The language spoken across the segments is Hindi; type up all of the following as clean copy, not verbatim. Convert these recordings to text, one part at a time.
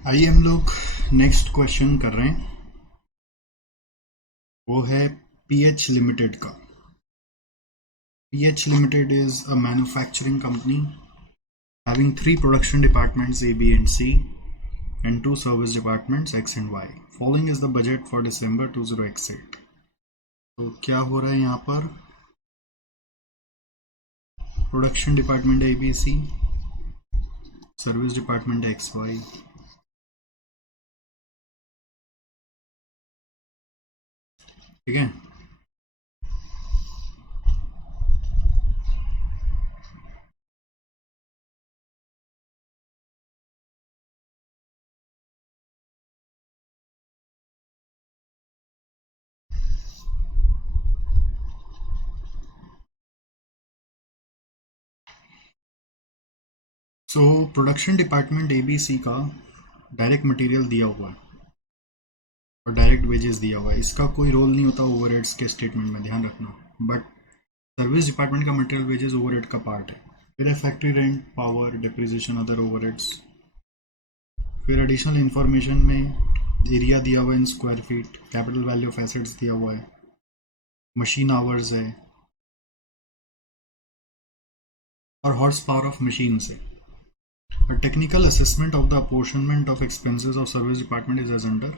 आइए हम लोग नेक्स्ट क्वेश्चन कर रहे हैं। वो है पीएच लिमिटेड का। PH limited is a manufacturing company having three production departments A, B and C and two service departments X and Y. Following is the budget for December 2008. तो क्या हो रहा है यहाँ पर? Production department A B C, service department X Y. ठीक है, so production department A B C का डायरेक्ट मटेरियल दिया हुआ है और डायरेक्ट वेजेस दिया हुआ है। इसका कोई रोल नहीं होता ओवरहेड्स के स्टेटमेंट में, ध्यान रखना। बट सर्विस डिपार्टमेंट का मटेरियल वेजेस ओवरहेड का पार्ट है। फिर है factory rent, power, depreciation, other overheads. फिर एडिशनल इंफॉर्मेशन में एरिया दिया हुआ है in square feet, capital value of assets दिया हुआ है, मशीन आवर्स है और हॉर्स पावर ऑफ मशीन है। A technical assessment of the apportionment of expenses of service department is as under।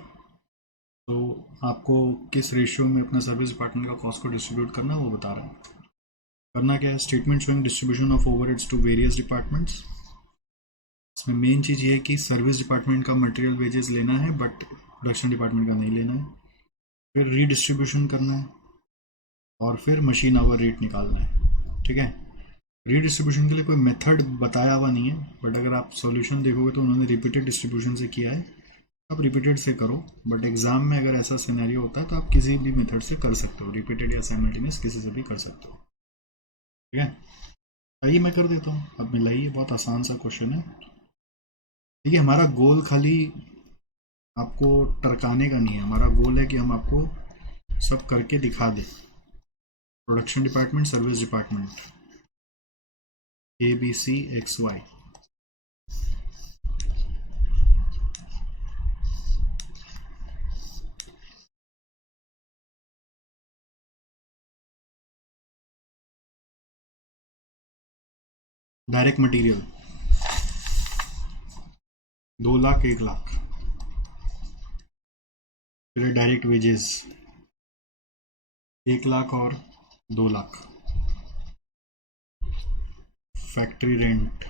तो आपको किस रेशियो में अपना सर्विस डिपार्टमेंट का कॉस्ट को डिस्ट्रीब्यूट करना है वो बता रहा है। करना क्या है? Statement showing distribution of overheads to various departments. इसमें मेन चीज़ ये है कि सर्विस डिपार्टमेंट का मटेरियल वेजेस लेना है बट प्रोडक्शन डिपार्टमेंट का नहीं लेना है। फिर रीडिस्ट्रीब्यूशन करना है और फिर मशीन आवर रेट निकालना है। ठीक है, रीडिस्ट्रीब्यूशन के लिए कोई मेथड बताया हुआ नहीं है, बट अगर आप सॉल्यूशन देखोगे तो उन्होंने रिपीटेड डिस्ट्रीब्यूशन से किया है। आप रिपीटेड से करो, बट एग्जाम में अगर ऐसा सिनेरियो होता है तो आप किसी भी मेथड से कर सकते हो, रिपीटेड या साइमल्टेनियस किसी से भी कर सकते हो। ठीक है, आइए मैं कर देता हूँ, अब मिलाइए। बहुत आसान सा क्वेश्चन है। ठीक है, हमारा गोल खाली आपको टरकाने का नहीं है, हमारा गोल है कि हम आपको सब करके दिखा दें। Production department, service department, A B C X Y. Direct material 2 lakh 1 lakh. फिर डायरेक्ट वेजेस 1 लाख और 2 लाख। फैक्ट्री रेंट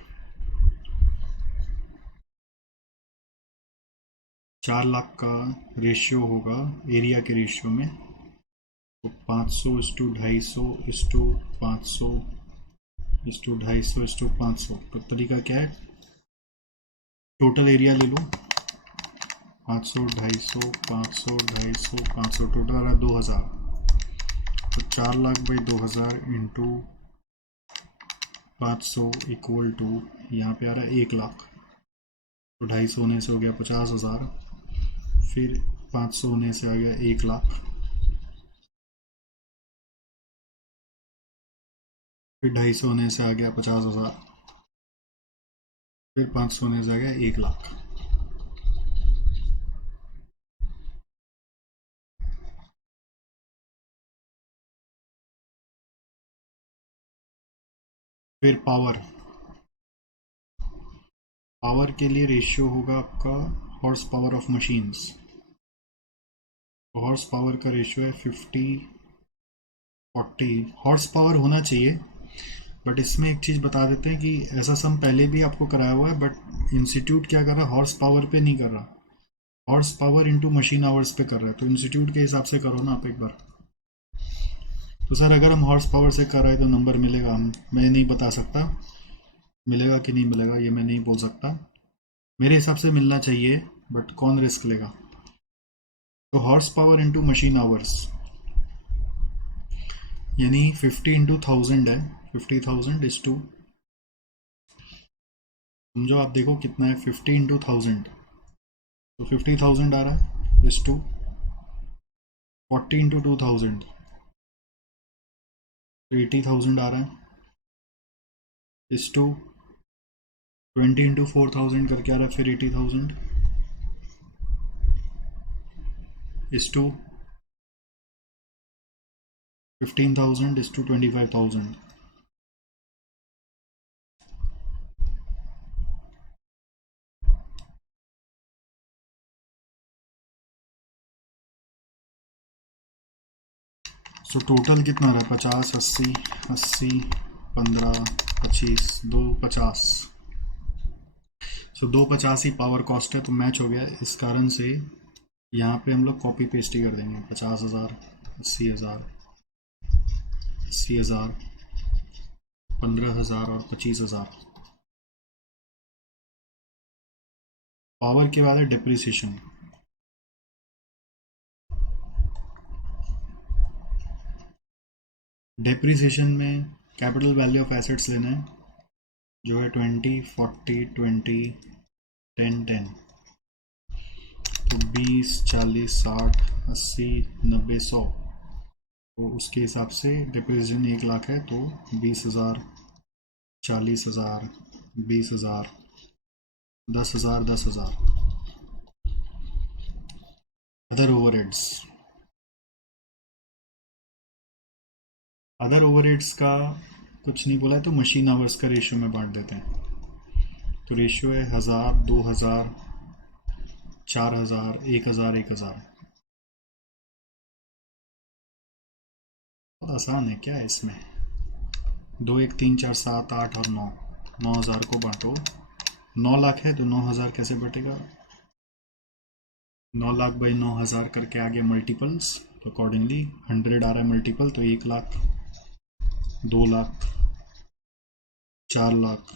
4 लाख का रेशियो होगा एरिया के रेशियो में, तो 500:250:500:250:250:500। तो तरीका क्या है? टोटल एरिया ले लो, 500:250:500:250:500, टोटल आ रहा है 2000। तो 4 लाख/2000 इंटू 500 इक्वल टू, यहाँ पे आ रहा है 1 लाख। तो 250 होने से हो गया 50,000, फिर 500 होने से आ गया 1 लाख, फिर 250 होने से आ गया 50,000, फिर 500 होने से आ गया 1 लाख। फिर पावर, पावर के लिए रेशियो होगा आपका horse power of machines. Horse power का रेशियो है 50:40। हॉर्स पावर होना चाहिए, बट इसमें एक चीज़ बता देते हैं कि ऐसा सम पहले भी आपको कराया हुआ है, बट इंस्टीट्यूट क्या कर रहा है, हॉर्स पावर पे नहीं कर रहा, horse power into machine hours पे कर रहा है। तो इंस्टीट्यूट के हिसाब से करो ना आप एक बार। तो सर अगर हम हॉर्स पावर से कर रहे हैं तो नंबर मिलेगा, हम मैं नहीं बता सकता मिलेगा कि नहीं मिलेगा, ये मैं नहीं बोल सकता। मेरे हिसाब से मिलना चाहिए, बट कौन रिस्क लेगा। तो horse power into machine hours यानी 50 × 1000 है। 50,000 समझो, आप देखो कितना है 50 × 1000। तो 50,000 आ रहा है इस टू 40 × 2000 तो 80,000 आ रहा है इस टू 20 × 4000 करके आ रहा है फिर 80,000। Is to 15,000 is to 25,000. So total कितना रहा? 50, 80, 80, 15, 25, 250. सो 250 ही पावर कॉस्ट है, तो मैच हो गया. इस कारण से यहाँ पे हम लोग कॉपी पेस्ट ही कर देंगे. 50,000, 80,000, 80,000, 15,000 और 25,000. पावर के बाद है डिप्रिसिएशन. डिप्रिसिएशन में कैपिटल वैल्यू ऑफ एसेट्स लेना है, जो है 20, 40, 20, 10, 10. तो 20, 40, 60, 80, 90, 100. तो उसके हिसाब से डिप्रिसिएशन 1 लाख है, तो 20,000, 40,000, 20,000, 10,000, 10,000. Other overheads. अदर ओवरहेड्स का कुछ नहीं बोला है, तो मशीन आवर्स का रेशियो में बांट देते हैं. तो रेशियो है 1000, 2000, 4000, 1000, 1000. बहुत आसान है. क्या है इसमें? 2, 1, 3, 4, 7, 8 और 9. 9,000 को बांटो. 9 लाख है, तो 9,000 कैसे बटेगा? 9 लाख बाई 9,000 करके आ गया मल्टीपल्स. तो अकॉर्डिंगली 100 आ रहा है मल्टीपल, तो 1 लाख, 2 लाख, 4 लाख,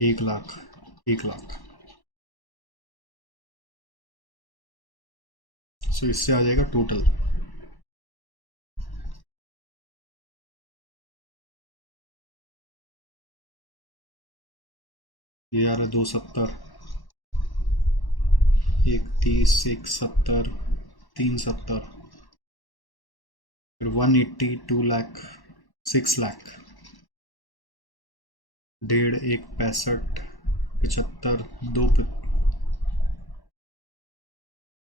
1 लाख, 1 लाख. सो इससे आ जाएगा टोटल. ये आ रहा है 270, 130, 170, 370, फिर 180, 2 लाख, 6 लाख, 1.5, 1, 65, 75,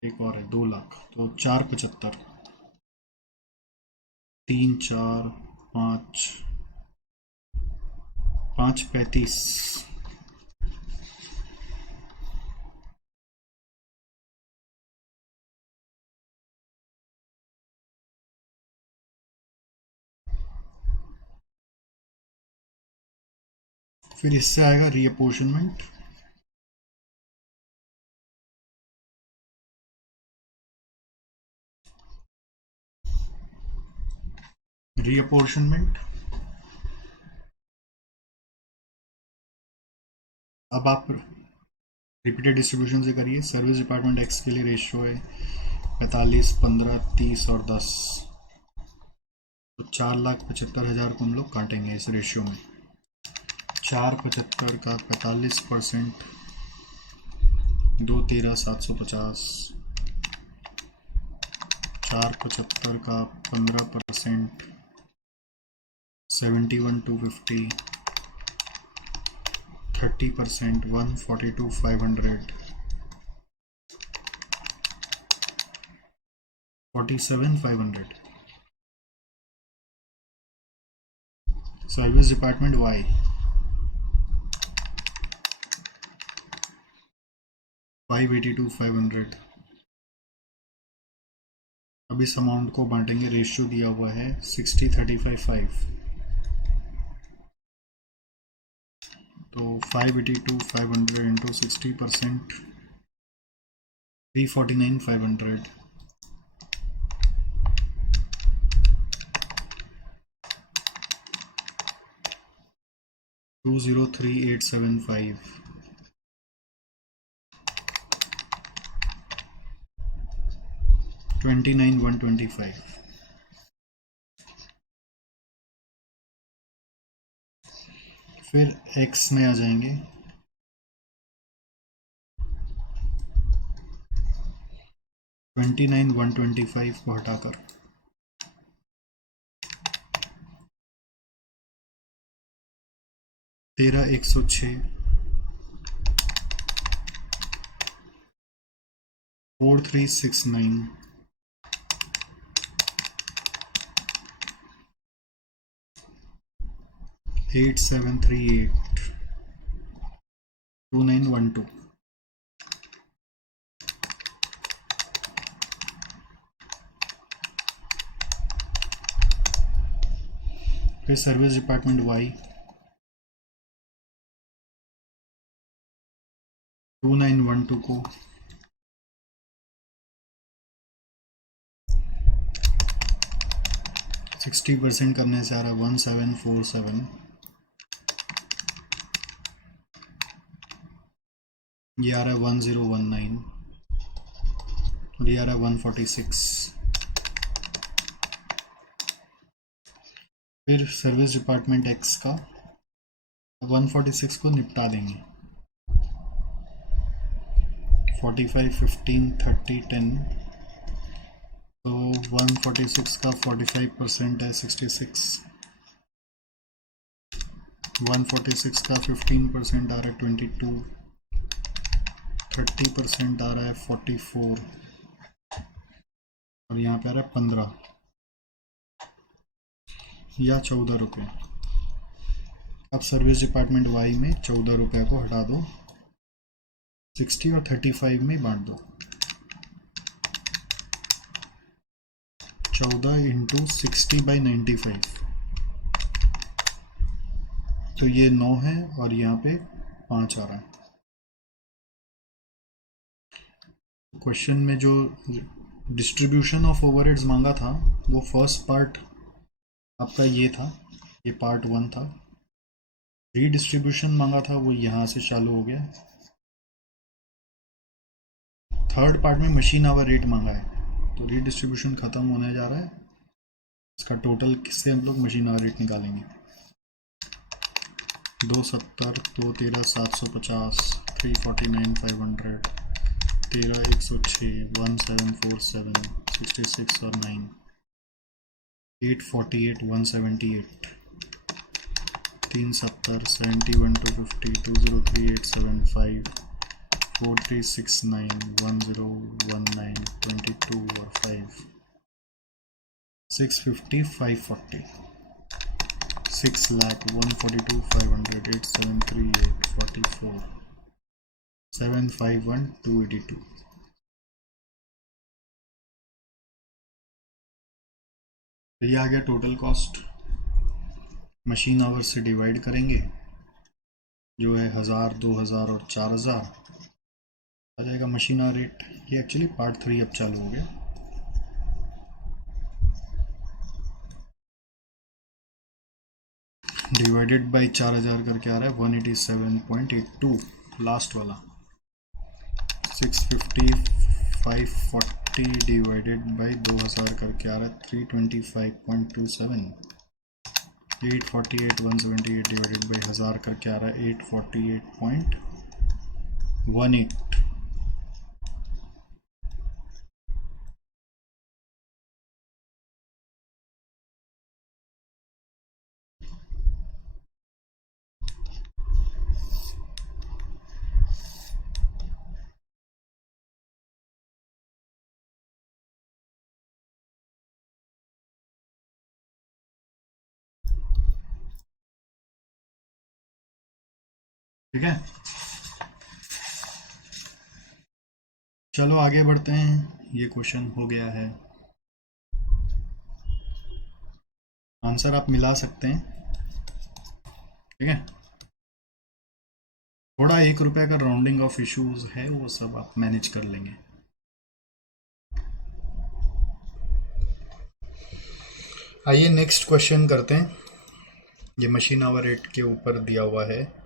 एक और है 2 लाख, तो 475, 3, 4, 5, 5, 35. फिर इससे आएगा रीअपोर्शनमेंट. रीअपोर्शनमेंट. अब आप रिपीटेड डिस्ट्रीब्यूशन से करिए. सर्विस डिपार्टमेंट एक्स के लिए रेशियो है 45, 15, 30 और 10. तो 4,75,000 को हम लोग काटेंगे इस रेशियो में. 475 का 45%, 213,750. 475 का 15%, 71,250. 30%, 142,500. 47,500. Service department Y 582,500. अब इस अमाउंट को बांटेंगे. रेशियो दिया हुआ है 60, 35, 5. तो 582,500 इंटू 60%, 349,500. 203,875. 29,125. फिर एक्स में आ जाएंगे. 29,125 को हटाकर 13,106. 4369 8738 2912 फिर सर्विस डिपार्टमेंट वाई 2912 को 60% करने से आ रहा है 1747, ये आ रहा है 1019 और ये आ रहा है 146। फिर सर्विस डिपार्टमेंट एक्स का 146 को निपटा देंगे। 45 15 30 10, तो 146 का 45% है 66, 146 का 15% आ रहा है 22, 30% आ रहा है 44 और यहाँ पे आ रहा है 15 या 14 रुपये। अब सर्विस डिपार्टमेंट वाई में 14 रुपये को हटा दो, 60 और 35 में बांट दो। 14 इंटू 60/95, तो ये 9 है और यहाँ पे 5 आ रहा है। क्वेश्चन में जो डिस्ट्रीब्यूशन ऑफ ओवरहेड्स मांगा था वो फर्स्ट पार्ट आपका ये था, ये पार्ट 1 था। रीडिस्ट्रीब्यूशन मांगा था वो यहाँ से चालू हो गया। थर्ड पार्ट में मशीन आवर रेट मांगा है, तो रीडिस्ट्रीब्यूशन खत्म होने जा रहा है। इसका टोटल किससे हम लोग मशीन आवर रेट निकालेंगे। 270, 213 750, 349 500, 13 106, 1747, 66 और 9, 848 178, 370 71 250, 203 875, 4369 1019 22 और 5, 650 540, 6,142 500, 8738 44, 751 282। ये आ गया टोटल कॉस्ट। मशीन आवर्स से डिवाइड करेंगे, जो है 1000 2000 और 4000 आ जाएगा मशीन आवर रेट। ये एक्चुअली पार्ट 3 अब चालू हो गया। डिवाइडेड बाई 4000 करके आ रहा है 187.82 लास्ट वाला। 650 540 डिवाइडेड बाई 2000 करके आ रहा है 325.27। 848 178 डिवाइडेड बाई 1000 करके आ रहा है 848.18। ठीक है, चलो आगे बढ़ते हैं। ये क्वेश्चन हो गया है, आंसर आप मिला सकते हैं। ठीक है, थोड़ा 1 रुपये का राउंडिंग ऑफ इश्यूज है, वो सब आप मैनेज कर लेंगे। आइए नेक्स्ट क्वेश्चन करते हैं। ये मशीन आवर रेट के ऊपर दिया हुआ है।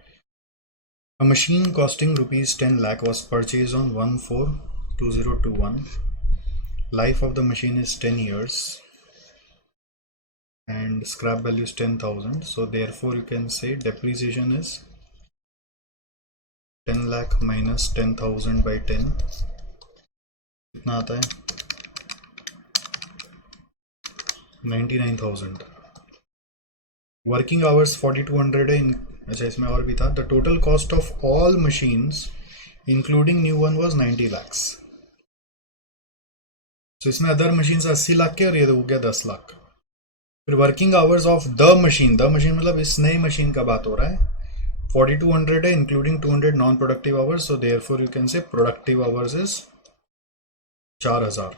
A machine costing rupees 10 lakh was purchased on 1/4/2021. Life of the machine is 10 years and scrap value is 10,000. So therefore you can say depreciation is 10 lakh minus 10,000 by 10. कितना आता है 99,000। वर्किंग आवर्स 4200 है। अच्छा, इसमें और भी था। The total cost of all machines including new one was 90 lakhs। तो इसमें अदर मशीन 80 लाख के और ये हो गया 10 लाख। फिर working hours of the machine मतलब इस नई मशीन का बात हो रहा है, 4200 है including 200 non productive hours, so therefore you can say productive hours is 4000।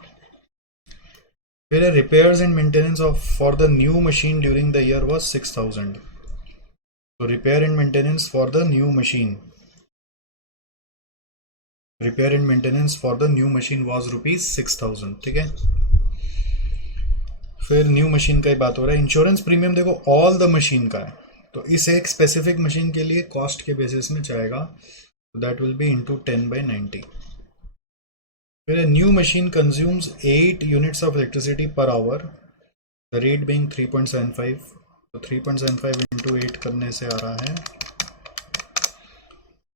फिर repairs and maintenance of for the new machine during the year was 6000। तो repair and maintenance for the new machine, repair and maintenance for the new machine was ₹6000, ठीक है। फिर न्यू मशीन का ही बात हो रहा है। इंश्योरेंस प्रीमियम देखो ऑल द मशीन का है, तो इस एक स्पेसिफिक मशीन के लिए कॉस्ट के बेसिस में जाएगा, तो दैट विल बी इंटू 10/90। फिर new machine consumes 8 units of electricity per hour, the rate being 3.75, तो 3.75 इंटू 8 करने से आ रहा है,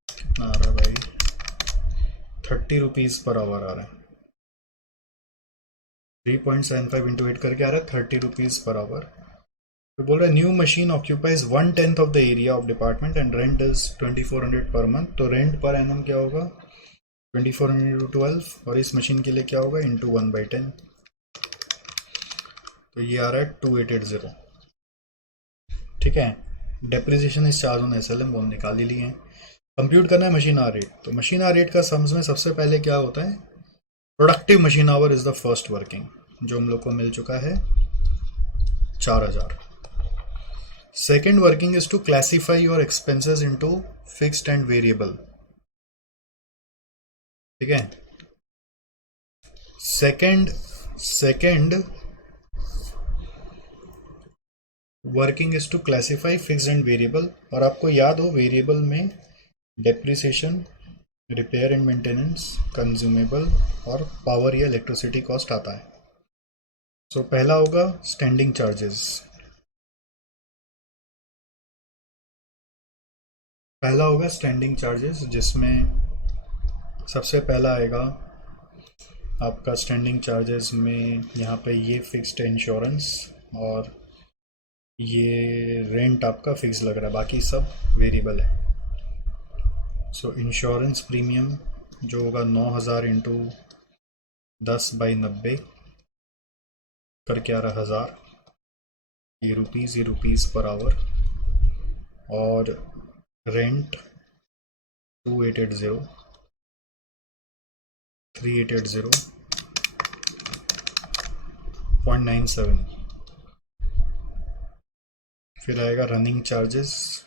कितना आ रहा है भाई, 30 रुपीज़ पर आवर आ रहा है। 3.75 इंटू 8 करके आ रहा है 30 रुपीज़ पर आवर। तो बोल रहा है new machine occupies 1/10 of the area of department and rent is 2400 per month, तो रेंट पर एनम क्या होगा 2400 इंटू 12, और इस मशीन के लिए क्या होगा इंटू 1/10, तो ये आ रहा है 2880, ठीक है। डेप्रिसिएशन इस चार्ज ऑन SLM वो निकाल ही लिए हैं। कंप्यूट करना है मशीन आवर रेट, तो मशीन आवर रेट का सम्स में सबसे पहले क्या होता है, productive machine hour is the first working, जो हम लोग को मिल चुका है 4000। Second working is to classify your expenses into fixed and variable, ठीक है। Second working is to classify fixed and variable, और आपको याद हो वेरिएबल में depreciation, repair and maintenance, consumable और पावर या इलेक्ट्रिसिटी कॉस्ट आता है। सो पहला होगा स्टैंडिंग चार्जेस, जिसमें सबसे पहला आएगा आपका स्टैंडिंग चार्जेस में, यहाँ पे ये फिक्स्ड इंश्योरेंस और ये रेंट आपका फिक्स लग रहा है, बाकी सब वेरिएबल है। सो इंश्योरेंस प्रीमियम जो होगा 9000 इंटू 10/90 करके आ रहा 1000, ये रुपीज़ पर आवर, और रेंट 2880, 3880.97। फिर आएगा रनिंग चार्जेस,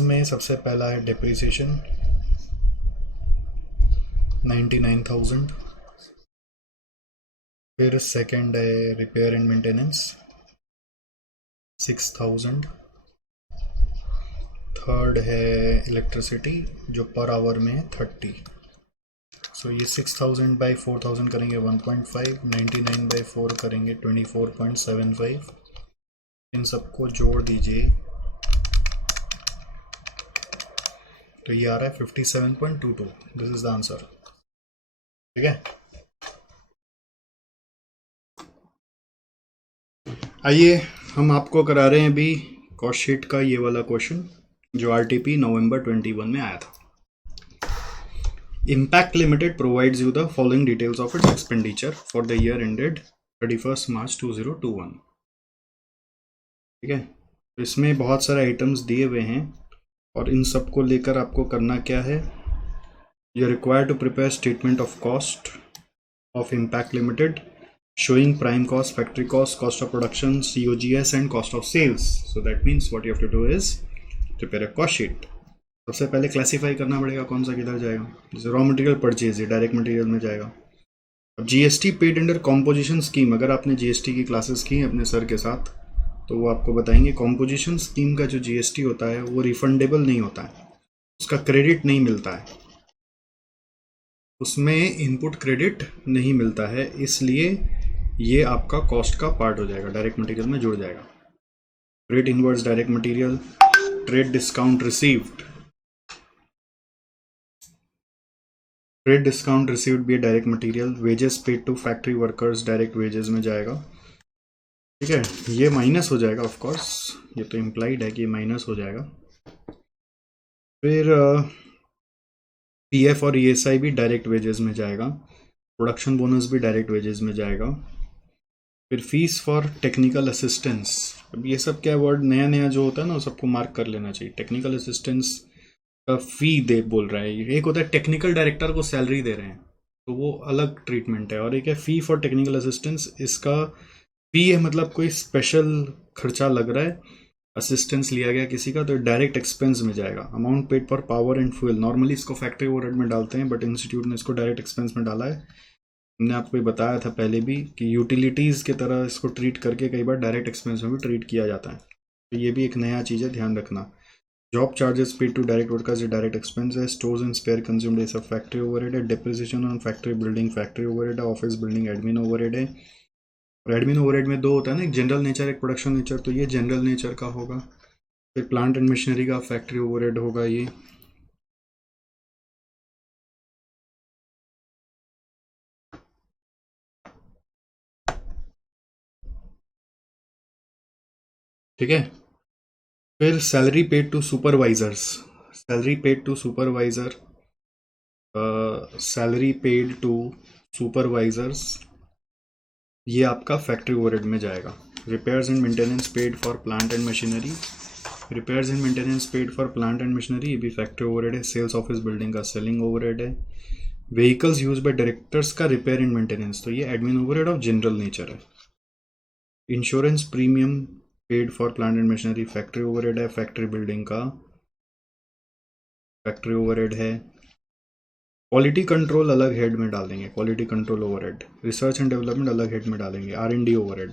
में सबसे पहला है डेप्रिसिएशन 99,000, फिर सेकंड है रिपेयर एंड मेंटेनेंस 6000, थर्ड है इलेक्ट्रिसिटी जो पर आवर में है 30। सो ये 6000/4000 करेंगे 1.5, 99/4 करेंगे 24.75, इन सबको जोड़ दीजिए तो ये आ रहा है 57.22। दिस इज द आंसर, ठीक है। आइए हम आपको करा रहे हैं अभी कॉस्ट शीट का ये वाला क्वेश्चन जो RTP नवंबर 21 में आया था। Impact Limited provides you the following details of its expenditure for the year ended 31st March 2021, ठीक है। तो इसमें बहुत सारे आइटम्स दिए हुए हैं और इन सब को लेकर आपको करना क्या है, you require to prepare statement of cost of Impact Limited showing prime cost, factory cost, cost of production, COGS and cost of sales. So that means what you have to do is prepare a cost sheet. सबसे पहले क्लासीफाई करना पड़ेगा कौन सा किधर जाएगा, जैसे रॉ मटेरियल परचेज है डायरेक्ट मटेरियल में जाएगा। अब GST paid under composition scheme, अगर आपने GST की क्लासेस की अपने सर के साथ तो वो आपको बताएंगे कॉम्पोजिशन स्कीम का जो GST होता है वो रिफंडेबल नहीं होता है, उसका क्रेडिट नहीं मिलता है, उसमें इनपुट क्रेडिट नहीं मिलता है, इसलिए ये आपका कॉस्ट का पार्ट हो जाएगा, डायरेक्ट मटेरियल में जुड़ जाएगा। Trade inverse direct material, trade discount received, trade discount received B direct material, wages paid to factory workers direct wages में जाएगा, ठीक है। ये माइनस हो जाएगा ऑफ कोर्स, ये तो इम्प्लाइड है कि ये माइनस हो जाएगा। फिर पीएफ और ईएसआई भी डायरेक्ट वेजेस में जाएगा, प्रोडक्शन बोनस भी डायरेक्ट वेजेस में जाएगा। फिर फीस फॉर टेक्निकल असिस्टेंस, अब ये सब क्या वर्ड नया नया जो होता है ना वो सबको मार्क कर लेना चाहिए। टेक्निकल असिस्टेंस का फी दे बोल रहा है, एक होता है टेक्निकल डायरेक्टर को सैलरी दे रहे हैं तो वो अलग ट्रीटमेंट है, और एक है फी फॉर टेक्निकल असिस्टेंस, इसका फी है मतलब कोई स्पेशल खर्चा लग रहा है, असिस्टेंस लिया गया किसी का, तो डायरेक्ट एक्सपेंस में जाएगा। Amount paid for power and fuel, normally इसको फैक्ट्री ओवरहेड में डालते हैं बट इंस्टीट्यूट ने इसको डायरेक्ट एक्सपेंस में डाला है। हमने आपको ये बताया था पहले भी कि यूटिलिटीज़ की तरह इसको ट्रीट करके कई बार डायरेक्ट एक्सपेंस में भी ट्रीट किया जाता है, तो ये भी एक नया चीज़ है, ध्यान रखना। Job charges paid to direct workers direct expense है। स्टोर्स एंड स्पेयर कंज्यूम्ड सब फैक्ट्री ओवरहेड है। Depreciation on factory building factory overhead है। ऑफिस बिल्डिंग एडमिन ओवरहेड है। और एडमिन ओवरहेड में दो होता है ना, एक जनरल नेचर एक प्रोडक्शन नेचर, तो ये जनरल नेचर का होगा। फिर प्लांट एंड मशीनरी का फैक्ट्री ओवरहेड होगा ये। ठीक है। फिर salary paid to supervisors, salary paid to supervisor, salary paid to supervisors, ये आपका फैक्ट्री ओवरहेड में जाएगा। Repairs and maintenance paid for plant and machinery, repairs and maintenance paid for plant and machinery, ये भी फैक्ट्री ओवरहेड है। सेल्स ऑफिस बिल्डिंग का सेलिंग ओवरहेड है। व्हीकल्स यूज बाय डायरेक्टर्स का रिपेयर एंड मेंटेनेंस, तो ये admin overhead of general nature है। Insurance premium paid for plant and machinery factory overhead है। फैक्ट्री बिल्डिंग का फैक्ट्री ओवरहेड है। क्वालिटी कंट्रोल अलग हेड में डाल देंगे, quality control overhead. Research and development अलग हेड में डालेंगे, R&D overhead.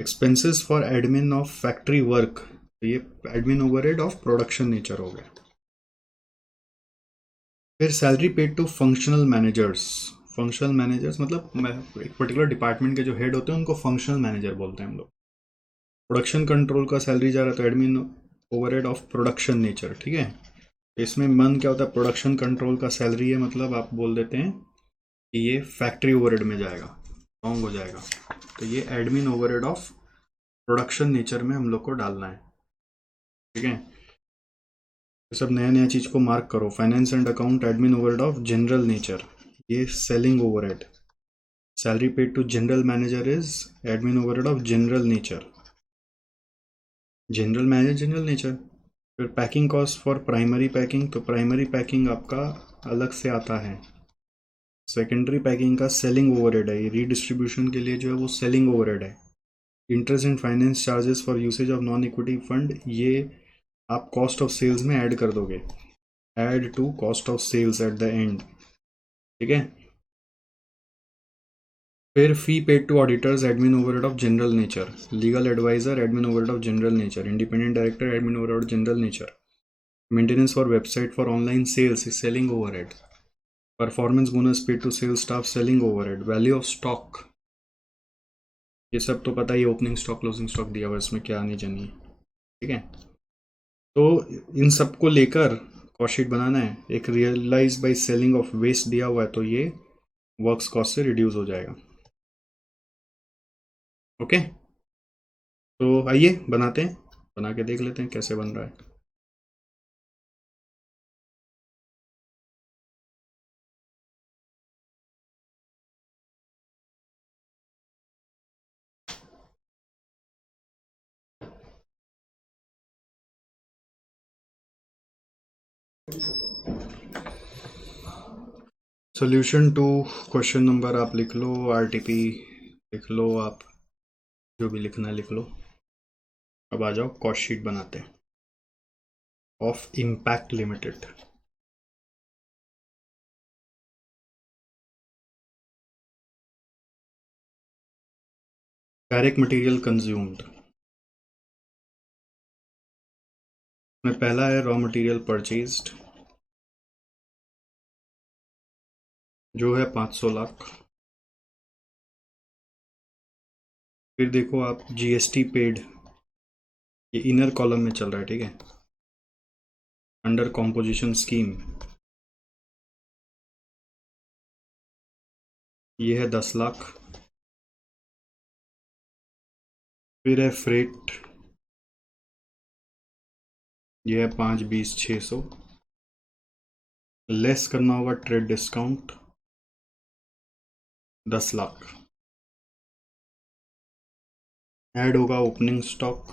Expenses for admin of factory work, तो ये admin overhead of production nature हो गया। फिर salary paid to functional managers, functional managers मतलब एक पर्टिकुलर डिपार्टमेंट के जो हेड होते हैं उनको फंक्शनल मैनेजर बोलते हैं हम लोग। प्रोडक्शन कंट्रोल का सैलरी जा रहा है तो admin overhead of production nature, ठीक है। इसमें मन क्या होता है, प्रोडक्शन कंट्रोल का सैलरी है मतलब आप बोल देते हैं कि ये फैक्ट्री ओवरहेड में जाएगा, रॉन्ग हो जाएगा। तो ये admin overhead of production nature में हम लोग को डालना है, ठीक है। ये सब नया नया चीज़ को मार्क करो। Finance and account admin overhead of general nature, ये selling overhead. Salary paid to general manager is admin overhead of general nature, general manager general nature. फिर packing cost for primary packing, तो प्राइमरी पैकिंग आपका अलग से आता है। सेकेंडरी पैकिंग का सेलिंग ओवरहेड है, ये रीडिस्ट्रीब्यूशन के लिए जो है वो सेलिंग ओवरहेड है। Interest and finance charges for usage of non equity fund, ये आप कॉस्ट ऑफ सेल्स में ऐड कर दोगे, add to cost of sales at the end, ठीक है। फिर fee paid to auditors admin overhead of general nature, legal adviser admin overhead of general nature, independent director admin overhead of general nature. Maintenance for website for online sales selling overhead. Performance bonus paid to sales staff selling overhead. Value of stock, ये सब तो पता ही, ओपनिंग स्टॉक क्लोजिंग स्टॉक दिया हुआ, इसमें क्या आनी जानी है, ठीक है। तो इन सबको लेकर कॉस्ट बनाना है। एक realise by selling of waste दिया हुआ है तो ये वर्क्स कॉस्ट से रिड्यूस हो जाएगा, ओके। तो आइए बनाते हैं, बना के देख लेते हैं कैसे बन रहा है। सोल्यूशन टू क्वेश्चन नंबर आप लिख लो, RTP लिख लो, आप जो भी लिखना है लिख लो। अब आ जाओ कॉस्ट शीट बनाते हैं of impact limited. Direct material consumed में पहला है रॉ मटेरियल परचेज्ड, जो है 500 लाख। फिर देखो आप GST पेड, ये इनर कॉलम में चल रहा है, ठीक है, अंडर कॉम्पोजिशन स्कीम। ये है 10 लाख। फिर है फ्रेट, ये है 5, 20, 600। लेस करना होगा ट्रेड डिस्काउंट 10 लाख। ऐड होगा ओपनिंग स्टॉक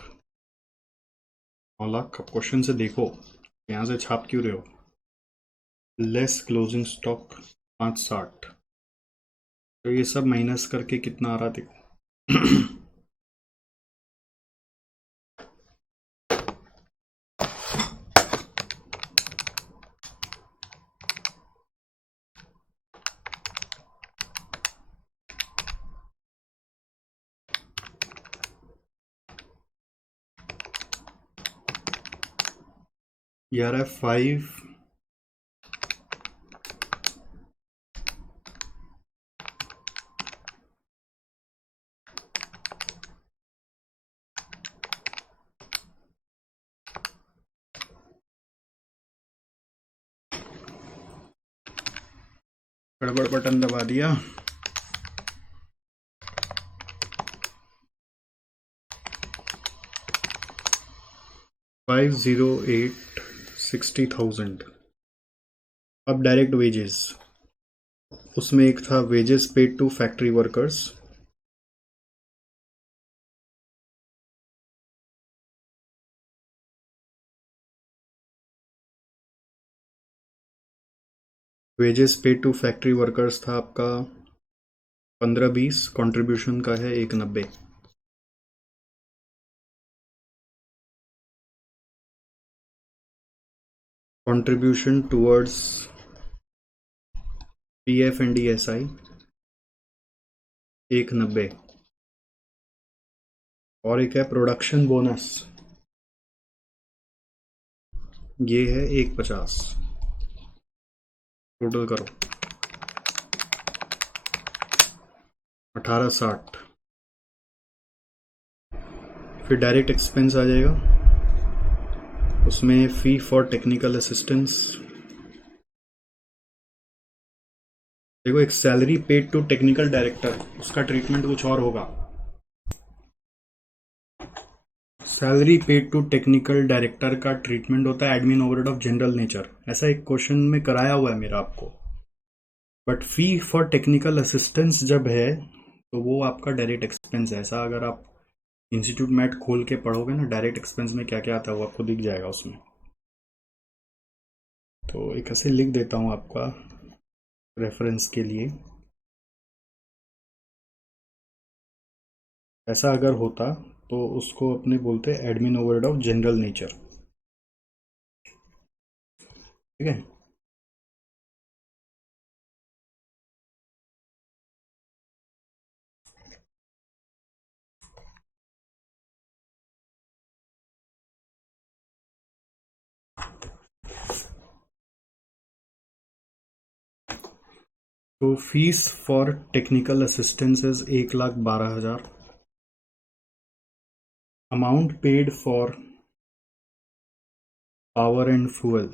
9 लाख। अब क्वेश्चन से देखो, यहाँ से छाप क्यों रहे हो। Less closing stock 5, 60। तो ये सब माइनस करके कितना आ रहा देखो। यार है 5, गड़बड़ बटन दबा दिया। 508,60,000। अब डायरेक्ट वेजेस, उसमें एक था wages paid to factory workers, wages paid to factory workers था आपका 15-20। कंट्रीब्यूशन का है 190। Contribution towards PF and ESI 190। और एक है प्रोडक्शन बोनस, ये है 150। टोटल करो 1860। फिर डायरेक्ट एक्सपेंस आ जाएगा, उसमें फी फॉर टेक्निकल असिस्टेंस। देखो, एक salary paid to technical director, उसका ट्रीटमेंट कुछ और होगा। Salary paid to technical director का ट्रीटमेंट होता है admin overhead of general nature, ऐसा एक क्वेश्चन में कराया हुआ है मेरा आपको। But fee for technical assistance जब है तो वो आपका डायरेक्ट एक्सपेंस है। ऐसा अगर आप इंस्टीट्यूट मैट खोल के पढ़ोगे ना, डायरेक्ट एक्सपेंस में क्या क्या आता है वो आपको दिख जाएगा उसमें। तो एक ऐसे लिख देता हूँ आपका रेफरेंस के लिए। ऐसा अगर होता तो उसको अपने बोलते admin overhead of general nature, ठीक है। तो fees for technical assistance is 1,12,000। Amount paid for power and fuel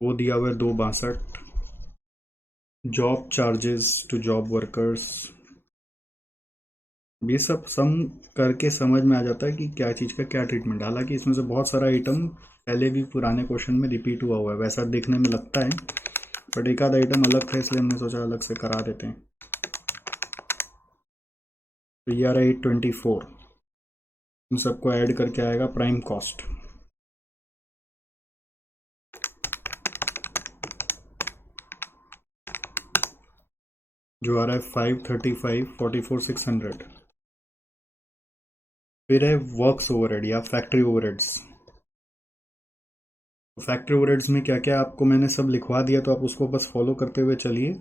वो दिया हुआ है 2,62। Job charges to job workers, ये सब सम करके समझ में आ जाता है कि क्या चीज़ का क्या ट्रीटमेंट। हालांकि इसमें से बहुत सारा आइटम पहले भी पुराने क्वेश्चन में रिपीट हुआ है, वैसा देखने में लगता है, बट एक आध आइटम अलग था इसलिए हमने सोचा अलग से करा देते हैं। तो ये आ रहा है 824। इन सबको ऐड करके आएगा प्राइम कॉस्ट, जो आ रहा है 535,44,600। फिर है वर्क्स ओवरहेड या फैक्ट्री ओवरहेड्स। तो फैक्ट्री ओवरहेड्स में क्या क्या आपको मैंने सब लिखवा दिया, तो आप उसको बस फॉलो करते हुए चलिए।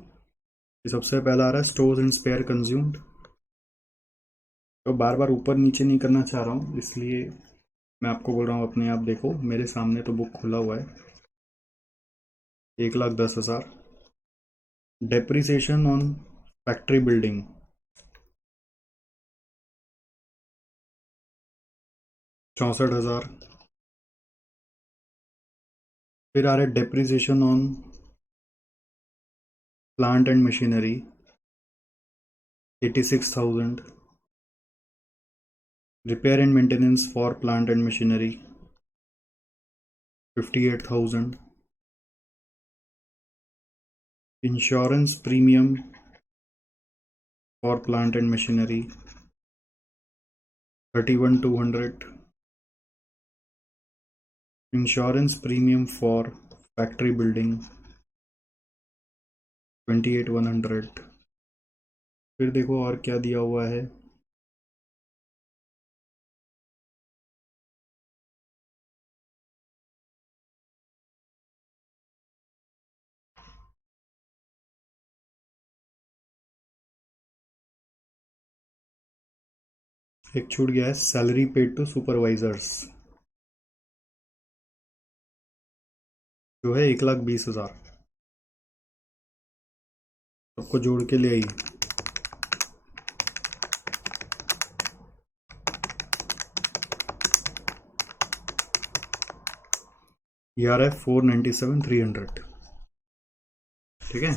सबसे पहला आ रहा है स्टोर्स एंड स्पेयर कंज्यूम्ड। तो बार बार ऊपर नीचे नहीं करना चाह रहा हूँ, इसलिए मैं आपको बोल रहा हूँ अपने आप देखो, मेरे सामने तो बुक खुला हुआ है। 1,10,000। Depreciation on factory building 64,000। फिर आ रहा है depreciation on plant and machinery 86,000, repair and maintenance for plant and machinery 58,000, insurance premium for plant and machinery 31,200, insurance premium for factory building 28,100। फिर देखो और क्या दिया हुआ है। एक छूट गया है, सैलरी पेड टू सुपरवाइजर्स, जो है 1,20,000। सबको जोड़ के ले आई। ये आ रहा है 497,300। ठीक है।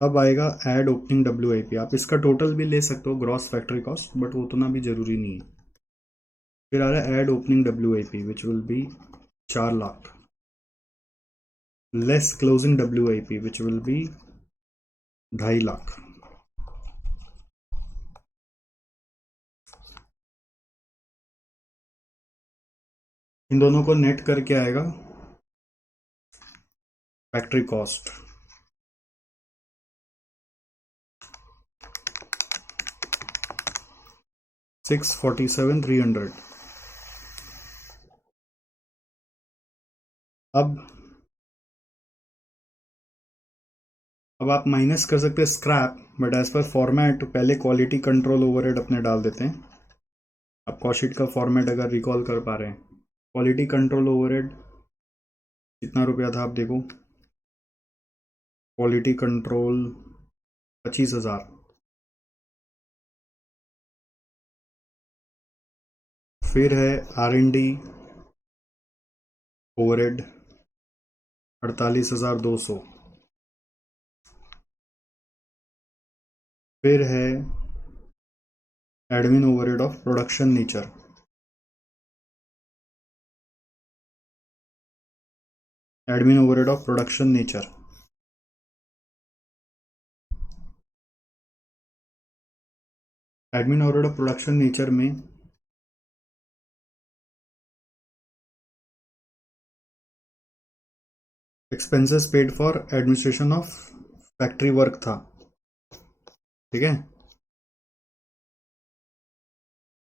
अब आएगा ऐड ओपनिंग WIP। आप इसका टोटल भी ले सकते हो, ग्रॉस फैक्ट्री कॉस्ट, बट वो उतना भी जरूरी नहीं है। फिर आ रहा है add opening WIP which will be 4 lakh, less closing WIP which will be 2.5 lakh. इन दोनों को नेट करके आएगा फैक्ट्री कॉस्ट 647,300। अब आप माइनस कर सकते हैं scrap, but as per format पहले क्वालिटी कंट्रोल ओवरहेड अपने डाल देते हैं। आप कॉस्टशीट का फॉर्मेट अगर रिकॉल कर पा रहे हैं, क्वालिटी कंट्रोल ओवरहेड कितना रुपया था आप देखो, क्वालिटी कंट्रोल 25,000। फिर है R&D ओवरहेड 48,200। फिर है admin overhead of production nature, admin overhead of production nature admin overhead of production nature में expenses paid for administration of factory work था। ठीक है।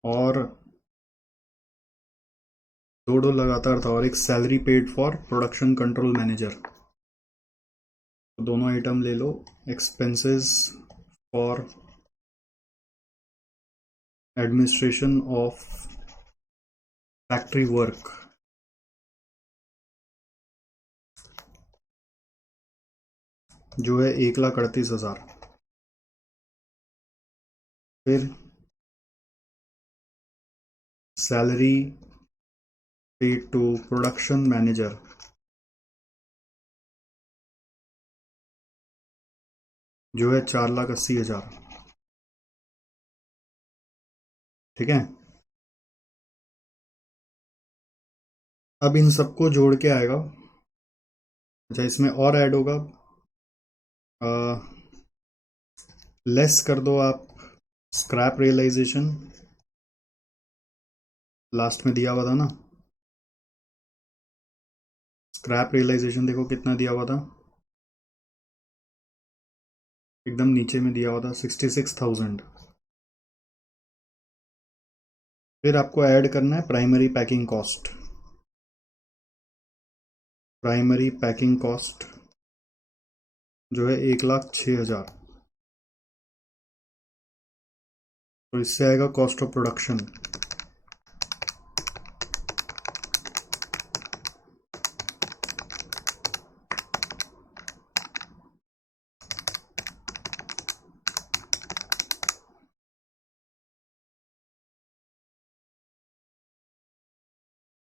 और दो लगातार था, और एक salary paid for production control manager. दोनों आइटम ले लो, expenses for administration of factory work जो है 1,38,000। फिर salary paid to production manager जो है 4,80,000। ठीक है। अब इन सबको जोड़ के आएगा। अच्छा, इसमें और ऐड होगा, लेस कर दो आप स्क्रैप रियलाइजेशन, लास्ट में दिया हुआ था ना, स्क्रैप रियलाइजेशन देखो कितना दिया हुआ था, एकदम नीचे में दिया हुआ था 66,000। फिर आपको ऐड करना है primary packing cost. Primary packing cost जो है 1,06,000। तो इससे आएगा कॉस्ट ऑफ प्रोडक्शन।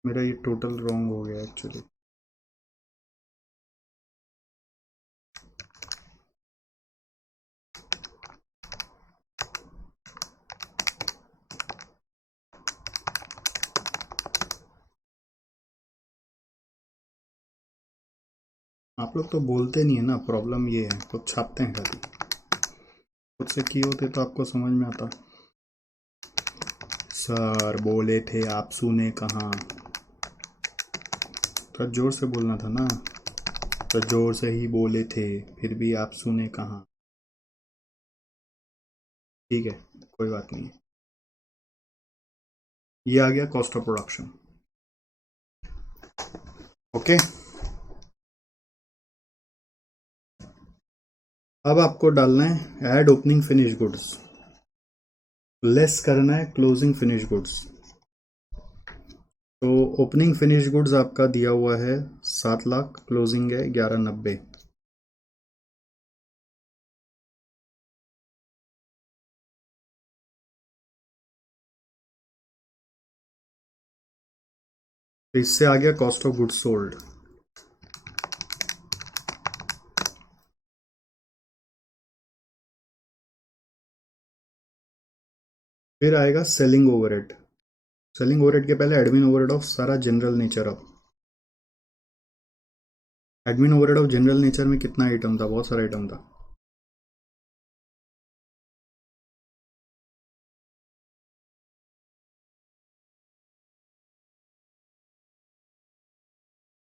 मेरा ये टोटल रॉन्ग हो गया एक्चुअली। आप लोग तो बोलते नहीं है ना, प्रॉब्लम ये है, खुद छापते हैं खाली। खुद से किए होते तो आपको समझ में आता। सर बोले थे, आप सुने कहाँ? तो जोर से बोलना था ना। तो जोर से ही बोले थे, फिर भी आप सुने कहाँ? ठीक है, कोई बात नहीं। ये आ गया कॉस्ट ऑफ प्रोडक्शन। ओके, अब आपको डालना है add opening finish goods, less करना है क्लोजिंग फिनिश गुड्स। तो ओपनिंग फिनिश गुड्स आपका दिया हुआ है 7 लाख, क्लोजिंग है 1190। तो इससे आ गया कॉस्ट ऑफ गुड्स सोल्ड। फिर आएगा सेलिंग ओवरहेड। सेलिंग ओवरहेड के पहले एडमिन ओवरहेड ऑफ सारा जनरल नेचर। अब admin overhead of general nature में कितना आइटम था? बहुत सारा आइटम था।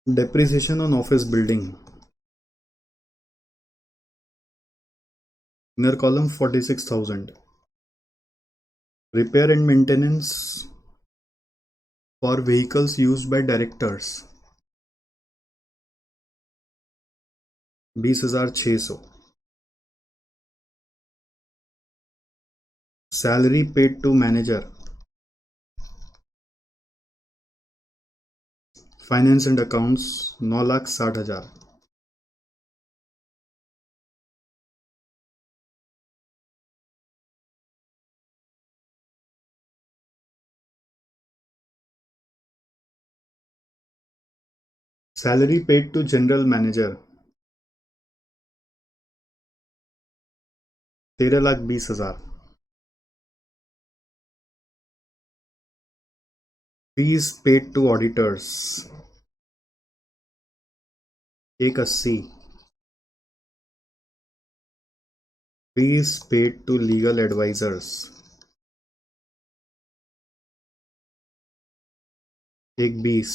Depreciation on office building, inner column 46,000। Repair and maintenance for vehicles used by directors 20,600। Salary paid to manager, finance and accounts 9,60,000। Salary paid to general manager 13,20,000। Fees paid to auditors 180। Fees paid to legal advisers 120।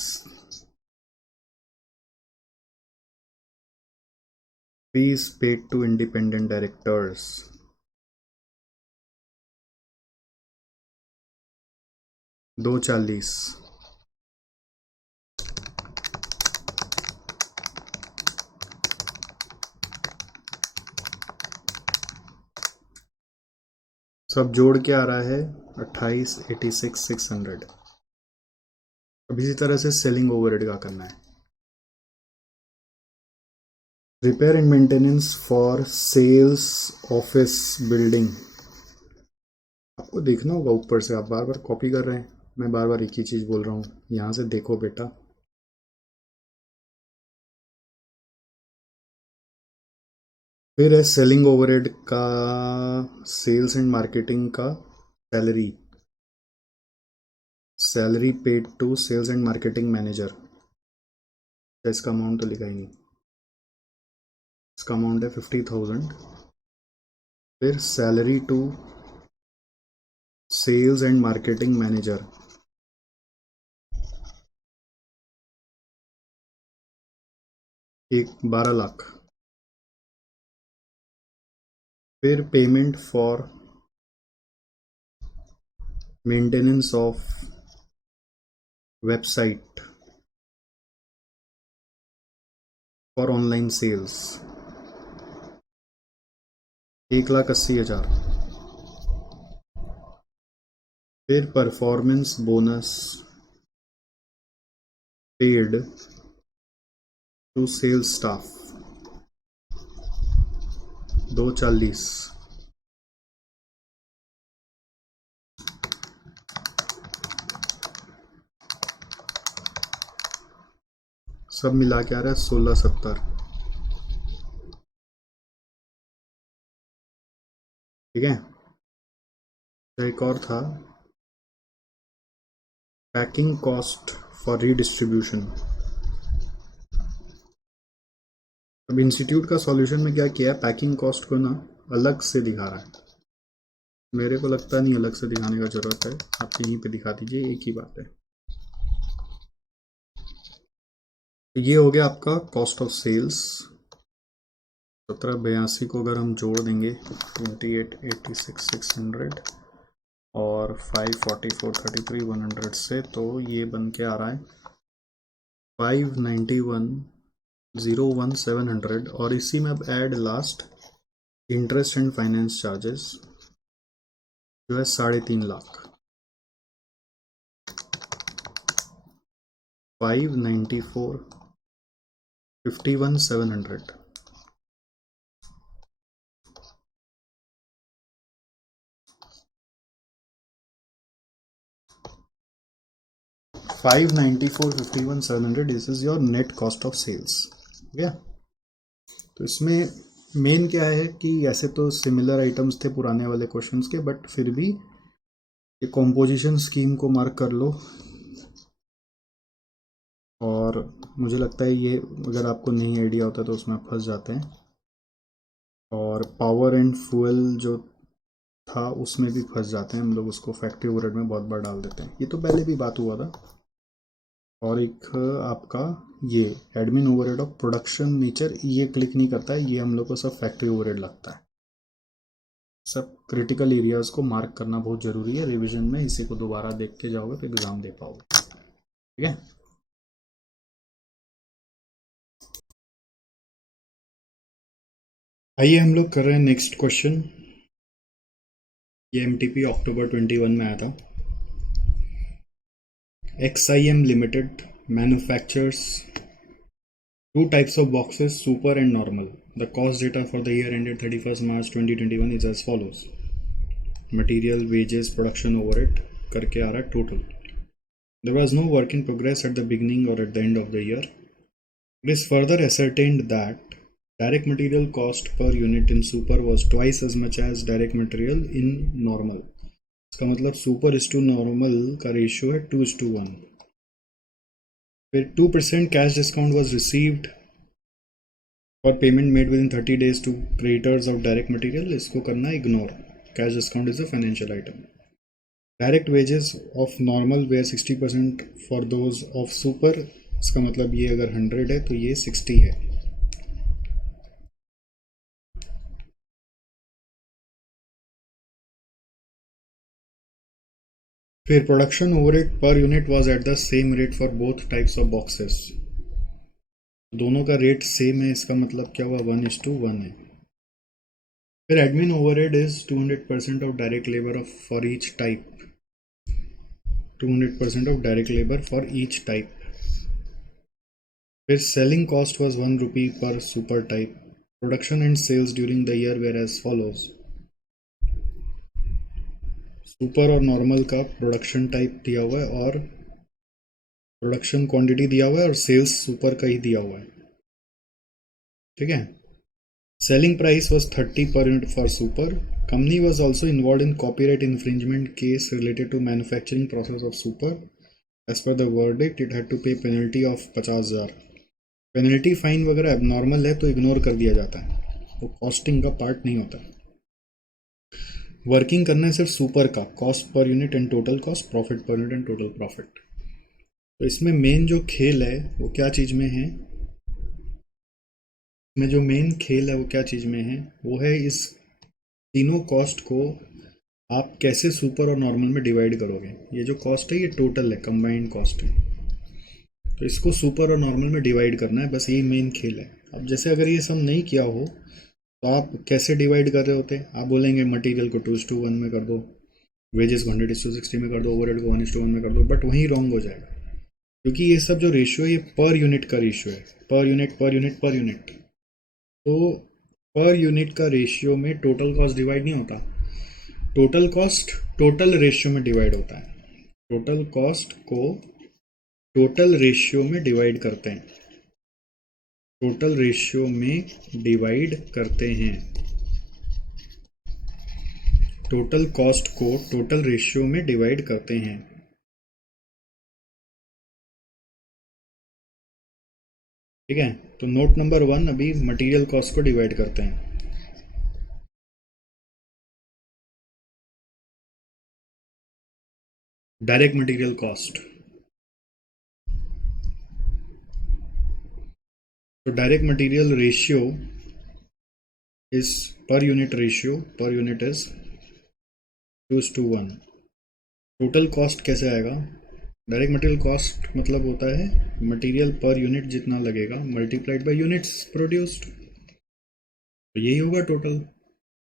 Fees paid to independent directors 240। सब जोड़ के आ रहा है 28,86,600। अब इसी तरह से सेलिंग ओवरहेड का करना है। Repair and maintenance for sales office building, आपको देखना होगा ऊपर से, आप बार बार कॉपी कर रहे हैं, मैं बार बार एक ही चीज़ बोल रहा हूँ, यहाँ से देखो बेटा। फिर है सेलिंग ओवरहेड का, सेल्स एंड मार्केटिंग का salary, salary paid to sales and marketing manager. इसका अमाउंट तो लिखा ही नहीं, इसका अमाउंट है 50,000। फिर salary to sales and marketing manager एक 12 लाख। फिर payment for maintenance of website for online sales 1,80,000। फिर performance bonus paid to sales staff 240। सब मिला के आ रहा है 1670। ठीक है, एक और था पैकिंग कॉस्ट फॉर रीडिस्ट्रीब्यूशन अब इंस्टीट्यूट का सॉल्यूशन में क्या किया है, पैकिंग कॉस्ट को ना अलग से दिखा रहा है। मेरे को लगता नहीं अलग से दिखाने का ज़रूरत है, आप यहीं पे दिखा दीजिए, एक ही बात है। तो ये हो गया आपका कॉस्ट ऑफ सेल्स। 1782 को अगर हम जोड़ देंगे 2886,600 और 544,33,100 से, तो ये बन के आ रहा है 591,01700। और इसी में अब add last interest and finance charges जो है 3.5 lakh. 594,51,700। 594,51,700 this is your net cost of sales. ठीक है, तो इसमें मेन क्या है कि ऐसे तो सिमिलर आइटम्स थे पुराने वाले क्वेश्चंस के, बट फिर भी ये कॉम्पोजिशन स्कीम को मार्क कर लो। और मुझे लगता है ये अगर आपको नहीं आइडिया होता तो उसमें फंस जाते हैं। और पावर एंड फ्यूल जो था उसमें भी फंस जाते हैं हम लोग, उसको फैक्ट्री ओवरहेड में बहुत बार डाल देते हैं, ये तो पहले भी बात हुआ था। और एक आपका ये admin overhead of production nature, ये क्लिक नहीं करता है, ये हम लोग को सब फैक्ट्री ओवरहेड लगता है। सब क्रिटिकल एरियाज को मार्क करना बहुत ज़रूरी है रिवीजन में, इसी को दोबारा देख के जाओगे तो एग्ज़ाम दे पाओगे। ठीक है, आइए हम लोग कर रहे हैं नेक्स्ट क्वेश्चन। ये एमटीपी अक्टूबर 21 में आया था। XIM Limited manufactures two types of boxes, super and normal. The cost data for the year ended 31st March 2021 is as follows. Material, wages, production overhead करके आ रहा है total. There was no work in progress at the beginning or at the end of the year. It is further ascertained that direct material cost per unit in super was twice as much as direct material in normal. इसका मतलब super is to normal का रेशियो है 2:1। फिर 2% कैश डिस्काउंट वॉज रिसीव्ड और payment made within 30 days to creditors of direct material, इसको करना ignore. Cash discount is a financial item. Direct wages of normal were 60% for those of super, इसका मतलब ये अगर 100 है तो ये 60 है। फिर production overhead per unit was at the same rate for both types of boxes, दोनों का रेट सेम है, इसका मतलब क्या हुआ 1:1 है। फिर admin overhead is 200% of direct labour for each type, 200% of direct labour for each type. फिर selling cost was 1 rupee per super type. Production and sales during the year were as follows. Super और नॉर्मल का प्रोडक्शन टाइप दिया हुआ है और प्रोडक्शन क्वांटिटी दिया हुआ है और सेल्स सुपर का ही दिया हुआ है। ठीक है, selling price was 30 per unit for super. Company was also involved in copyright infringement case related to manufacturing process of super. As per the verdict, it had to pay penalty of 50,000। Penalty fine वगैरह एबनॉर्मल है तो इग्नोर कर दिया जाता है, वो कॉस्टिंग का पार्ट नहीं होता। वर्किंग करना है सिर्फ सुपर का, cost per unit and total cost, profit per unit and total profit. तो इसमें मेन जो खेल है वो क्या चीज़ में है, में जो मेन खेल है वो क्या चीज़ में है, वो है इस तीनों कॉस्ट को आप कैसे सुपर और नॉर्मल में डिवाइड करोगे। ये जो कॉस्ट है ये टोटल है, कंबाइंड कॉस्ट है, तो इसको सुपर और नॉर्मल में डिवाइड करना है, बस यही मेन खेल है। अब जैसे अगर ये सम नहीं किया हो तो आप कैसे डिवाइड कर रहे होते, आप बोलेंगे मटेरियल को 2:1 में कर दो, वेजेस को 100:60 में कर दो, ओवरहेड को 1:1 में कर दो, बट वहीं रॉन्ग हो जाएगा, क्योंकि ये सब जो रेशियो है ये पर यूनिट का रेशियो है, पर यूनिट पर यूनिट पर यूनिट। तो पर यूनिट का रेशियो में टोटल कॉस्ट डिवाइड नहीं होता, टोटल कॉस्ट टोटल रेशियो में डिवाइड होता है। टोटल कॉस्ट को टोटल रेशियो में डिवाइड करते हैं, टोटल रेशियो में डिवाइड करते हैं, टोटल कॉस्ट को टोटल रेशियो में डिवाइड करते हैं। ठीक है, तो नोट नंबर 1 अभी मटेरियल कॉस्ट को डिवाइड करते हैं। डायरेक्ट मटेरियल कॉस्ट, तो direct material ratio is per unit ratio, per unit is 2:1। Total cost कैसे आएगा? डायरेक्ट मटेरियल कॉस्ट मतलब होता है मटेरियल पर यूनिट जितना लगेगा मल्टीप्लाइड बाय यूनिट्स प्रोड्यूस्ड, तो यही होगा total.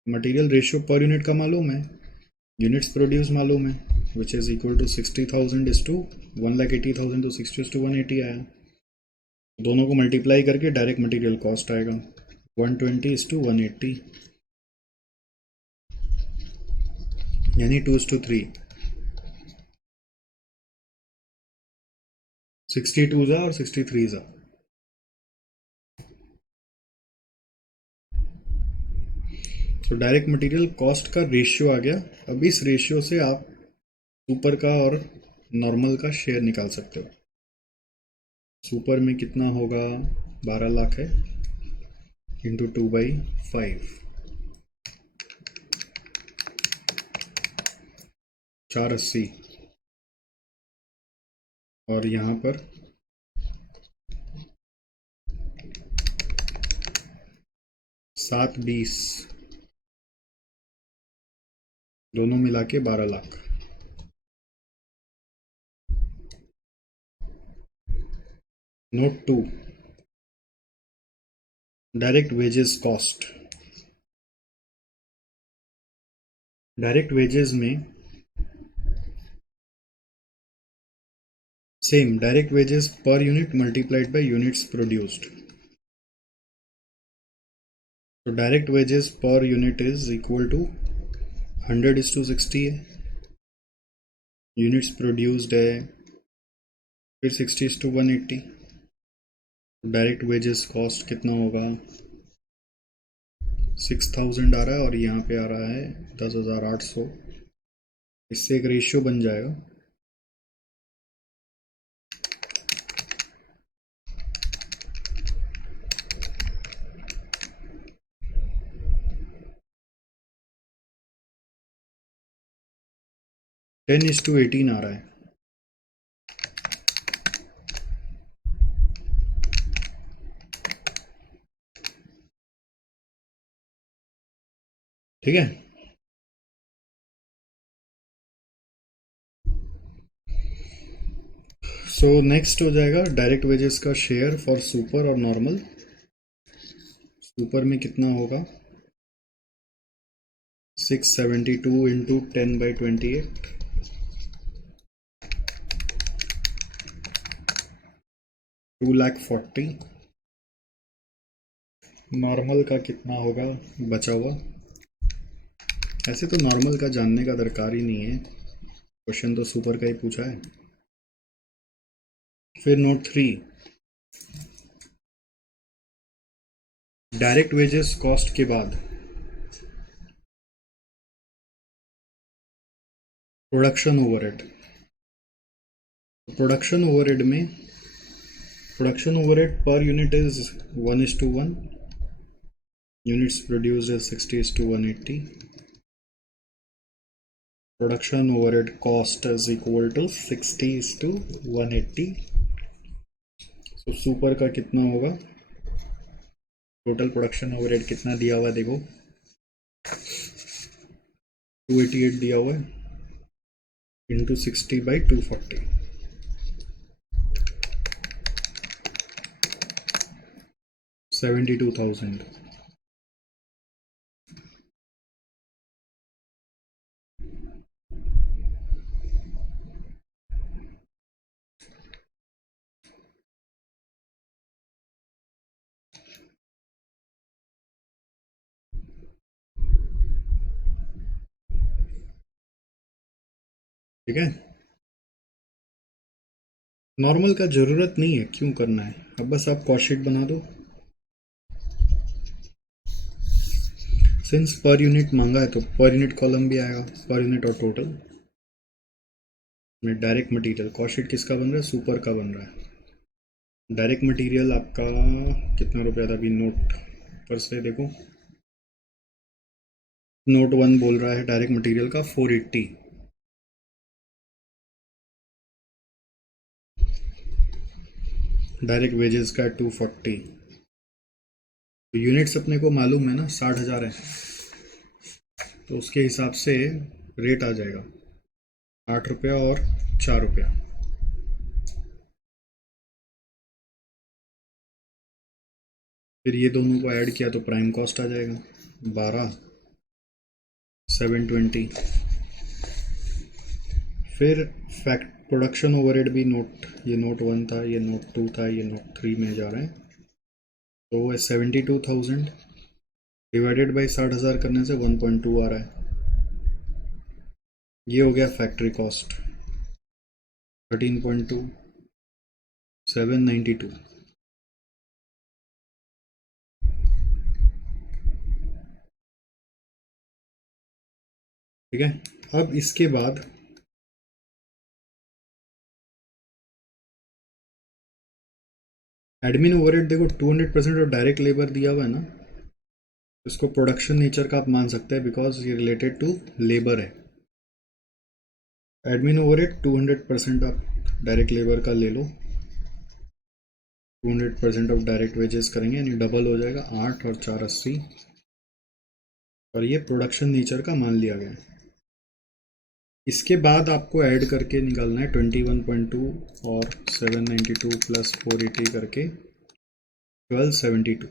Material ratio per unit का मालूम है, यूनिट्स प्रोड्यूस मालूम है, which is equal to 60,000 is to 1,80,000, तो 60:180 आया। दोनों को मल्टीप्लाई करके डायरेक्ट मटेरियल कॉस्ट आएगा 120:180, यानी 2:3। 62 जा और 63 जा। तो डायरेक्ट मटेरियल कॉस्ट का रेशियो आ गया। अब इस रेशियो से आप सुपर का और नॉर्मल का शेयर निकाल सकते हो। सुपर में कितना होगा? 12 लाख है, इंटू 2/5, 480, और यहाँ पर 720, दोनों मिला के 12 lakh. Note 2, direct wages cost. Direct wages में same, direct wages per unit multiplied by units produced, तो direct wages per unit is equal to 100:60 है, यूनिट्स प्रोड्यूस्ड है फिर 60:180। डायरेक्ट वेजेस कॉस्ट कितना होगा? 6,000 आ रहा है और यहाँ पे आ रहा है 10,800। इससे एक रेशियो बन जाएगा, टेन इज टू 18 आ रहा है। ठीक है, सो नेक्स्ट हो जाएगा डायरेक्ट वेजेस का शेयर फॉर सुपर और नॉर्मल। सुपर में कितना होगा? 672 इंटू 10/28, 2,40,000। नॉर्मल का कितना होगा बचा हुआ? ऐसे तो नॉर्मल का जानने का दरकार ही नहीं है, क्वेश्चन तो सुपर का ही पूछा है। फिर नोट 3, डायरेक्ट वेजेस कॉस्ट के बाद प्रोडक्शन ओवरहेड। प्रोडक्शन ओवरहेड में production overhead per unit is 1:1, units produced is 60:180। Production overhead cost is equal to 60:180। तो सुपर का कितना होगा? टोटल प्रोडक्शन ओवरहेड कितना दिया हुआ है देखो, 288 दिया हुआ है, इंटू 60/240, 72,000। ठीक है, नॉर्मल का जरूरत नहीं है, क्यों करना है? अब बस आप कॉस्ट शीट बना दो। सिंस पर यूनिट मांगा है तो पर यूनिट कॉलम भी आएगा, पर यूनिट और टोटल में। डायरेक्ट मटेरियल कॉस्ट शीट किसका बन रहा है? सुपर का बन रहा है। डायरेक्ट मटेरियल आपका कितना रुपया था अभी नोट पर से देखो, नोट 1 बोल रहा है डायरेक्ट मटेरियल का 480, डायरेक्ट वेजेस का 240, तो यूनिट्स अपने को मालूम है ना 60,000 है, तो उसके हिसाब से रेट आ जाएगा 8 रुपया और 4 रुपया। फिर ये दोनों को ऐड किया तो प्राइम कॉस्ट आ जाएगा 12,720। फिर फैक्ट प्रोडक्शन ओवरहेड भी नोट, ये नोट 1 था, ये नोट 2 था, ये नोट 3 में जा रहे हैं, तो वो 72,000 डिवाइडेड बाई 60,000 करने से 1.2 आ रहा है। ये हो गया फैक्ट्री कॉस्ट 13.2 792। ठीक है, अब इसके बाद एडमिन ओवरहेड देखो 200% और डायरेक्ट लेबर दिया हुआ है ना, इसको प्रोडक्शन नेचर का आप मान सकते हैं बिकॉज ये रिलेटेड टू लेबर है। एडमिन ओवरहेड 200% आप डायरेक्ट लेबर का ले लो, 200% ऑफ डायरेक्ट वेजेस करेंगे यानी डबल हो जाएगा 8 और 4 80, और ये प्रोडक्शन नेचर का मान लिया गया है। इसके बाद आपको ऐड करके निकालना है 21.2 और 792 प्लस 480 करके 1272।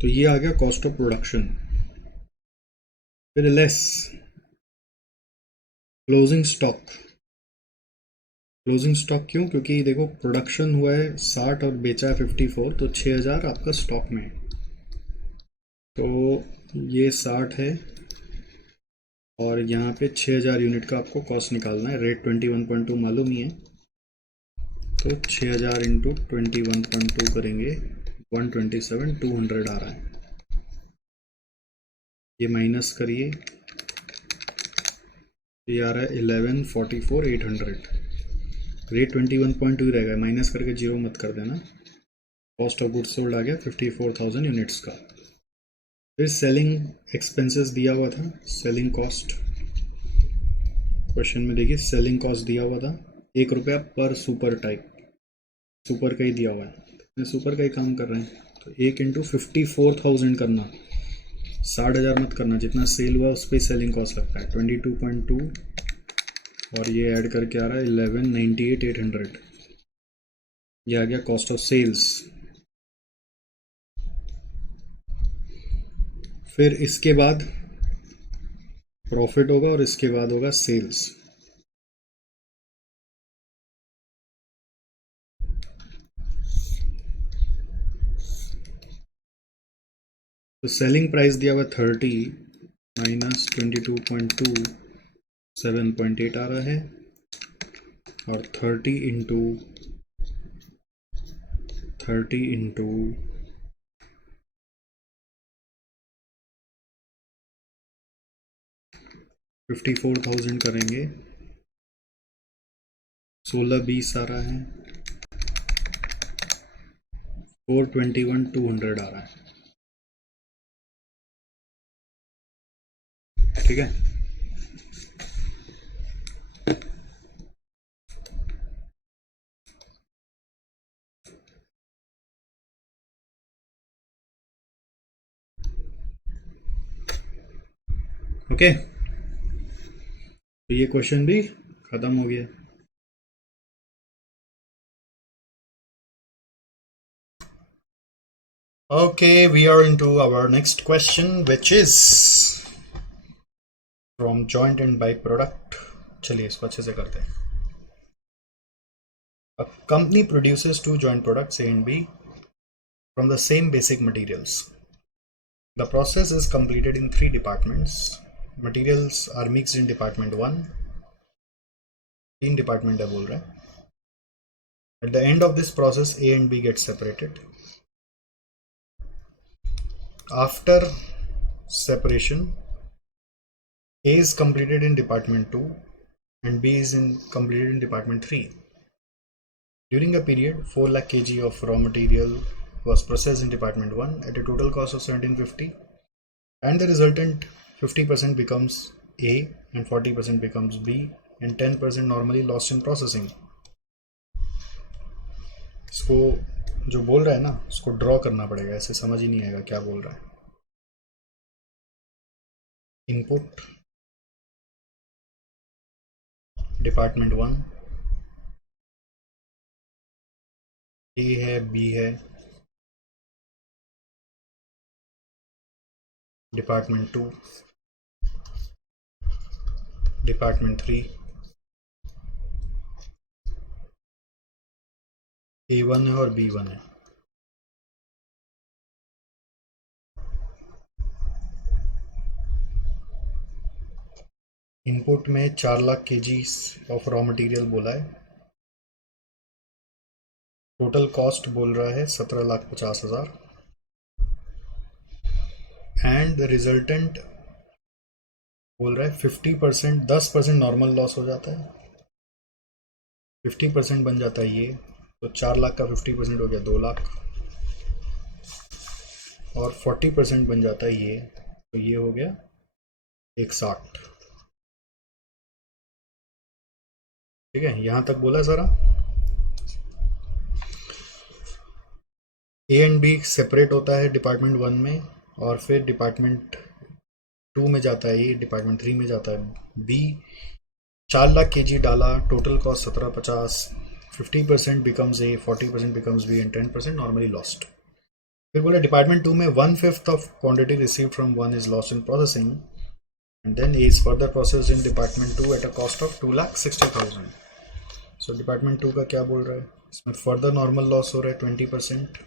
तो ये आ गया कॉस्ट ऑफ प्रोडक्शन। फिर less closing stock. Closing stock क्यों? क्योंकि देखो प्रोडक्शन हुआ है 60 और बेचा है 54, तो 6000 आपका स्टॉक में है, तो ये 60 है और यहाँ पे 6000 यूनिट का आपको कॉस्ट निकालना है। रेट 21.2 मालूम ही है, तो 6000 इंटू 21.2 करेंगे 127 200 आ रहा है। ये माइनस करिए, ये आ रहा है 1144 800। रेट 21.2 ही रहेगा, माइनस करके जीरो मत कर देना। कॉस्ट ऑफ गुड्स सोल्ड आ गया 54,000 यूनिट्स का। फिर सेलिंग एक्सपेंसेस दिया हुआ था, सेलिंग कॉस्ट क्वेश्चन में देखिए, सेलिंग कॉस्ट दिया हुआ था 1 रुपया पर सुपर टाइप, सुपर का ही दिया हुआ है, सुपर का ही काम कर रहे हैं, तो 1 इंटू 54,000 करना, 60,000 मत करना, जितना सेल हुआ उस पर सेलिंग कॉस्ट लगता है 22.2 और ये ऐड करके आ रहा है 1198 800। ये आ गया कॉस्ट ऑफ सेल्स। फिर इसके बाद प्रॉफिट होगा और इसके बाद होगा सेल्स। तो सेलिंग प्राइस दिया हुआ 30 माइनस 22.2 7.8 आ रहा है, और 30 इंटू 54,000 करेंगे, 1620 आ रहा है, 421 200 आ रहा है। ठीक है, ओके, तो ये क्वेश्चन भी खत्म हो गया। Okay, we are into our next question, which is from joint and byproduct. चलिए इसको अच्छे से करते हैं। A company produces two joint products A and B from the same basic materials. The process is completed in 3 departments. Materials are mixed in department 1. 3 department है बोल रहा है। At the end of this process, A and B get separated. After separation, A is completed in department 2 and B is completed in department 3. During a period, 4 lakh kg of raw material was processed in department 1 at a total cost of 1750, and the resultant 50% becomes A and 40% becomes B and 10% normally lost in processing. इसको जो बोल रहा है ना उसको ड्रॉ करना पड़ेगा, ऐसे समझ ही नहीं आएगा क्या बोल रहा है. इनपुट डिपार्टमेंट 1, ए है, बी है, डिपार्टमेंट 2, डिपार्टमेंट 3, A1 है और B1 है. इनपुट में 4 lakh kg of raw material बोला है. टोटल कॉस्ट बोल रहा है 17,50,000 एंड द रिजल्टेंट बोल रहा है 50%, 10% नॉर्मल लॉस हो जाता है, 50% बन जाता है ये, तो 4 लाख का 50% हो गया 2 लाख, और 40% बन जाता है ये, तो ये हो गया 160. ठीक है, यहां तक बोला सारा. ए एंड बी सेपरेट होता है डिपार्टमेंट 1 में, और फिर डिपार्टमेंट 2 में जाता है ये, डिपार्टमेंट 3 में जाता है बी. 4 लाख kg डाला, total cost 1750, 50% becomes A, 40% becomes B and 10% normally lost. फिर बोला डिपार्टमेंट 2 में 1/5 of quantity receive from 1 is lost in processing, and then A is further processed in department 2 at a cost of 2,60,000. So department 2 का क्या बोल रहा है, इसमें फर्दर नॉर्मल लॉस हो रहा है 20%.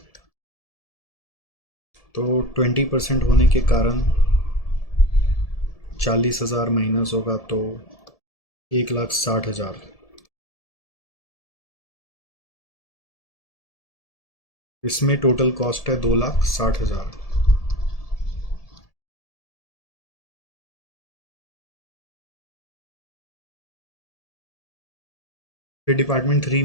तो 20% होने के कारण 40,000 माइनस होगा तो 1,60,000. इसमें टोटल कॉस्ट है 2,60,000. फिर डिपार्टमेंट 3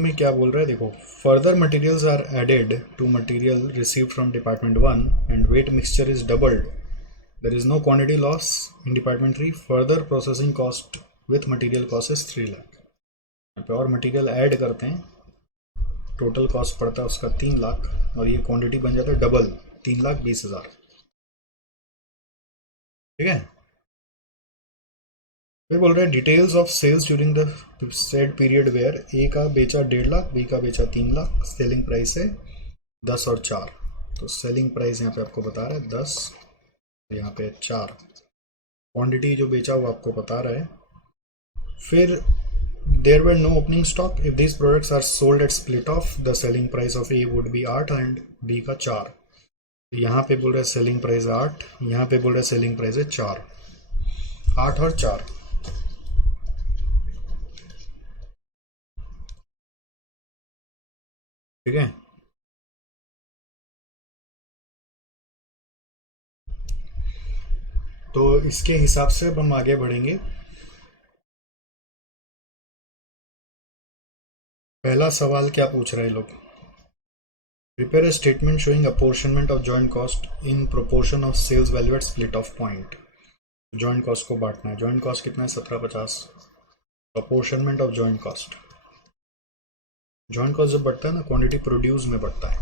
में क्या बोल रहा है, देखो. Further materials are added to material received from department 1 and weight mixture is doubled. There is no quantity loss in department 3. Further processing cost with material cost is 3 lakh. यहाँ पे और मटेरियल ऐड करते हैं, टोटल कॉस्ट पड़ता है उसका 3 लाख, और ये क्वांटिटी बन जाता है डबल, 3,20,000. ठीक है. फिर बोल रहे हैं details of sales during the said period where A का बेचा 1.5 लाख, बी का बेचा 3 लाख, सेलिंग प्राइस है 10 और 4. तो सेलिंग प्राइस यहाँ पे आपको बता रहा है 10, यहाँ पे 4. क्वांटिटी जो बेचा वो आपको बता रहा है. फिर there were no opening stock. If these products are sold at split off, the selling price of A would be 8 and B का 4. यहाँ पे बोल रहा है सेलिंग प्राइस 8, यहाँ पे बोल रहा है सेलिंग प्राइस है 4. 8 और 4. ठीक है. तो इसके हिसाब से अब हम आगे बढ़ेंगे. पहला सवाल क्या पूछ रहे हैं लोग, prepare a statement showing apportionment of joint cost in proportion of sales value at split off point. Joint cost को बांटना है. जॉइंट कॉस्ट कितना है 1750. Apportionment of joint cost. Joint cost जब बढ़ता है ना, क्वांटिटी प्रोड्यूस में बढ़ता है.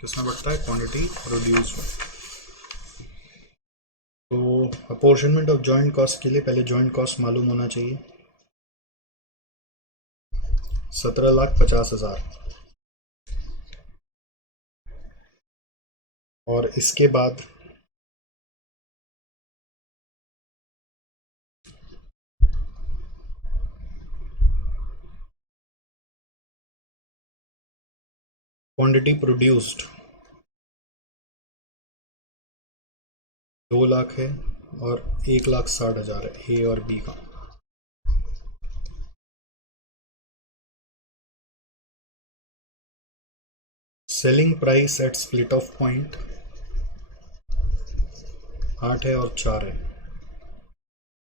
किसमें बढ़ता है, क्वांटिटी प्रोड्यूस में. तो अपॉर्शनमेंट ऑफ जॉइंट कॉस्ट के लिए पहले जॉइंट कॉस्ट मालूम होना चाहिए. 17,50,000, और इसके बाद क्वांटिटी प्रोड्यूस्ड 2 लाख है और 1,60,000 है ए और बी का. Selling price at split off point 8 है और 4 है,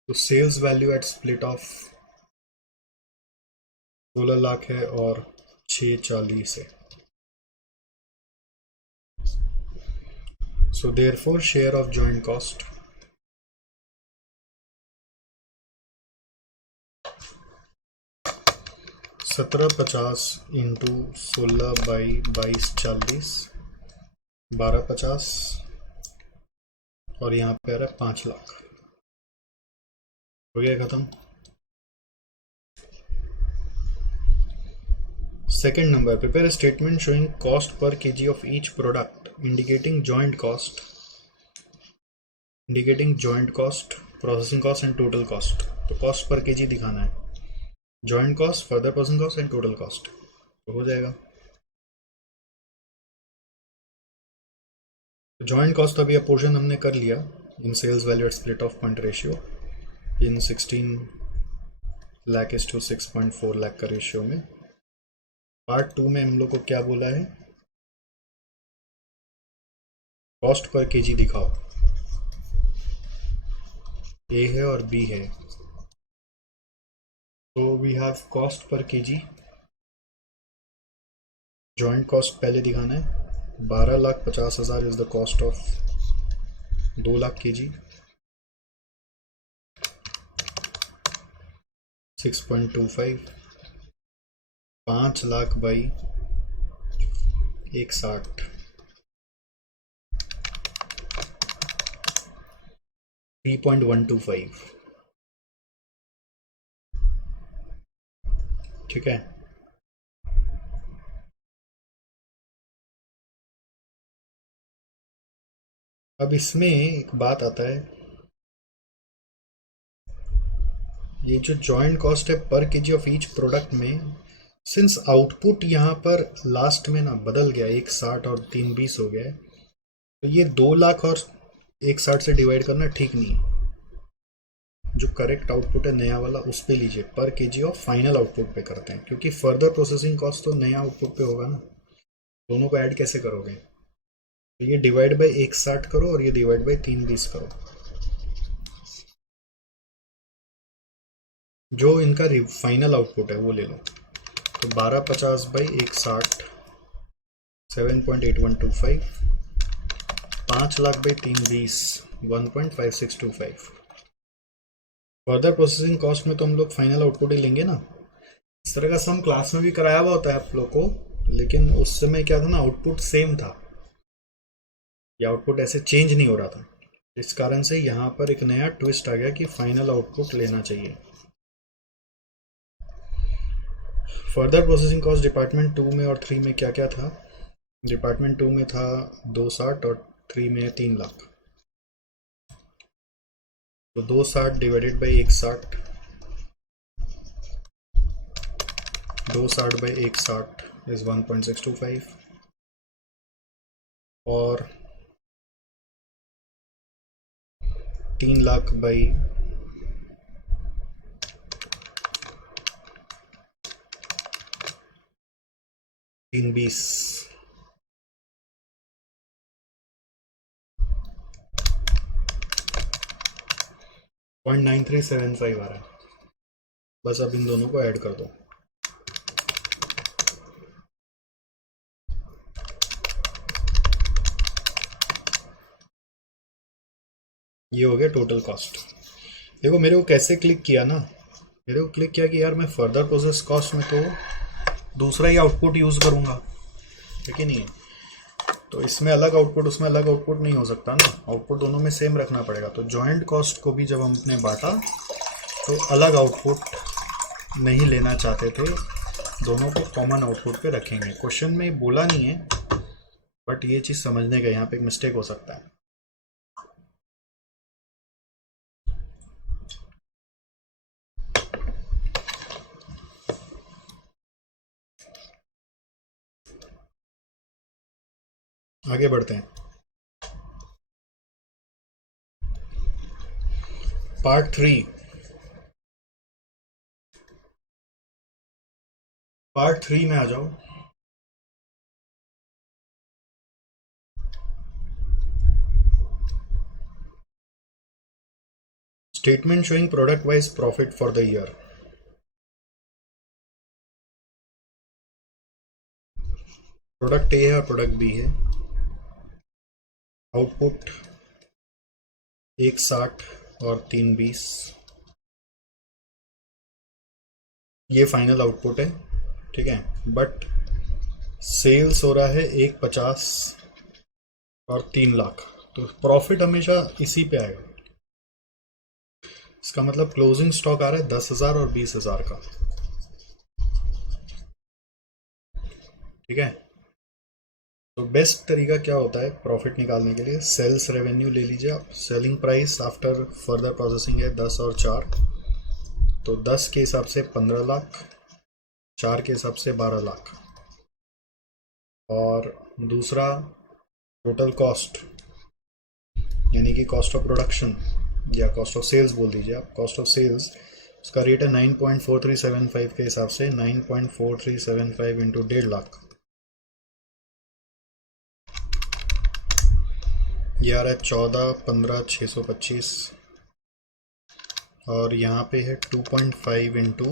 तो sales value at split off 16 lakh है और 640 है. So therefore share of joint cost $17.50 into 16/22 40, 1250 और यहाँ पे आ रहा है 5 लाख. हो गया खत्म. Second number, prepare statement showing cost per KG of each product indicating joint cost, processing cost and total cost. तो कॉस्ट पर केजी दिखाना है, joint cost, further processing cost and total cost, तो हो जाएगा. जॉइंट कॉस्ट अभी पोर्शन हमने कर लिया in sales value at split off point ratio in 16 lakh is to 6.4 lakh का रेशियो में. पार्ट 2 में हम लोग को क्या बोला है, कॉस्ट पर केजी दिखाओ. ए है और बी है, तो we have cost per kg. Joint cost पहले दिखाना है. 12,50,000 is the cost of 2 lakh kg. 6.25 5 lakh by 160 3.125. ठीक है. अब इसमें एक बात आता है, ये जो जॉइंट कॉस्ट है पर केजी ऑफ ईच प्रोडक्ट में, सिंस आउटपुट यहाँ पर लास्ट में ना बदल गया, 160 और 320 हो गया है, तो ये 2 लाख और 160 से डिवाइड करना ठीक नहीं है. जो करेक्ट आउटपुट है नया वाला उस पे लीजिए, पर केजी ऑफ फाइनल आउटपुट पे करते हैं, क्योंकि फर्दर प्रोसेसिंग कॉस्ट तो नया आउटपुट पे होगा ना. दोनों को ऐड कैसे करोगे, तो ये डिवाइड बाई 160 करो और ये डिवाइड बाई 320 करो. जो इनका फाइनल आउटपुट है वो ले लो. तो 1250 by 160 7.8125, 5 lakh by 320 1.5625. Further processing cost में तो हम लोग फाइनल आउटपुट ही लेंगे ना. इस तरह का सम क्लास में भी कराया हुआ होता है आप लोग को, लेकिन उस समय क्या था ना, आउटपुट सेम था, या आउटपुट ऐसे चेंज नहीं हो रहा था. इस कारण से यहाँ पर एक नया ट्विस्ट आ गया कि फाइनल आउटपुट लेना चाहिए. फर्दर प्रोसेसिंग कॉस्ट डिपार्टमेंट 2 में और 3 में क्या क्या था. डिपार्टमेंट 2 में था 260 और 3 में 3 लाख. तो 260 डिवाइडेड बाई 160, 260 बाई 160 इज 1.625, और 3 लाख बाई 320 0.9375 आ रहा है. बस अब इन दोनों को ऐड कर दो. ये हो गया टोटल कॉस्ट. देखो मेरे को कैसे क्लिक किया ना, मेरे को क्लिक किया कि यार मैं फर्दर प्रोसेस कॉस्ट में तो दूसरा ही आउटपुट यूज़ करूँगा, है कि नहीं है. तो इसमें अलग आउटपुट उसमें अलग आउटपुट नहीं हो सकता ना, आउटपुट दोनों में सेम रखना पड़ेगा. तो जॉइंट कॉस्ट को भी जब हमने बांटा तो अलग आउटपुट नहीं लेना चाहते थे, दोनों को कॉमन आउटपुट पे रखेंगे. क्वेश्चन में बोला नहीं है, बट ये चीज़ समझने का यहाँ पे एक मिस्टेक हो सकता है. आगे बढ़ते हैं. पार्ट 3. पार्ट 3 में आ जाओ. Statement showing product wise profit for the year. Product ए है और प्रोडक्ट बी है. आउटपुट 160 और 320. ये फाइनल आउटपुट है, ठीक है. बट सेल्स हो रहा है 150 और 3 लाख. तो प्रॉफिट हमेशा इसी पे आएगा. इसका मतलब क्लोजिंग स्टॉक आ रहा है 10,000 और 20,000 का, ठीक है. तो बेस्ट तरीका क्या होता है प्रॉफिट निकालने के लिए? सेल्स रेवेन्यू ले लीजिए आप. Selling price after further processing है 10 और 4, तो 10 के हिसाब से 15 लाख, 4 के हिसाब से 12 लाख. और दूसरा टोटल कॉस्ट, यानी कि कॉस्ट ऑफ प्रोडक्शन या कॉस्ट ऑफ सेल्स बोल दीजिए आप. कॉस्ट ऑफ सेल्स उसका रेट है 9.4375 के हिसाब से 9.4375 इंटू 1.5 लाख. ये आ रहा है 14,15,625. और यहाँ पे है 2.5 इंटू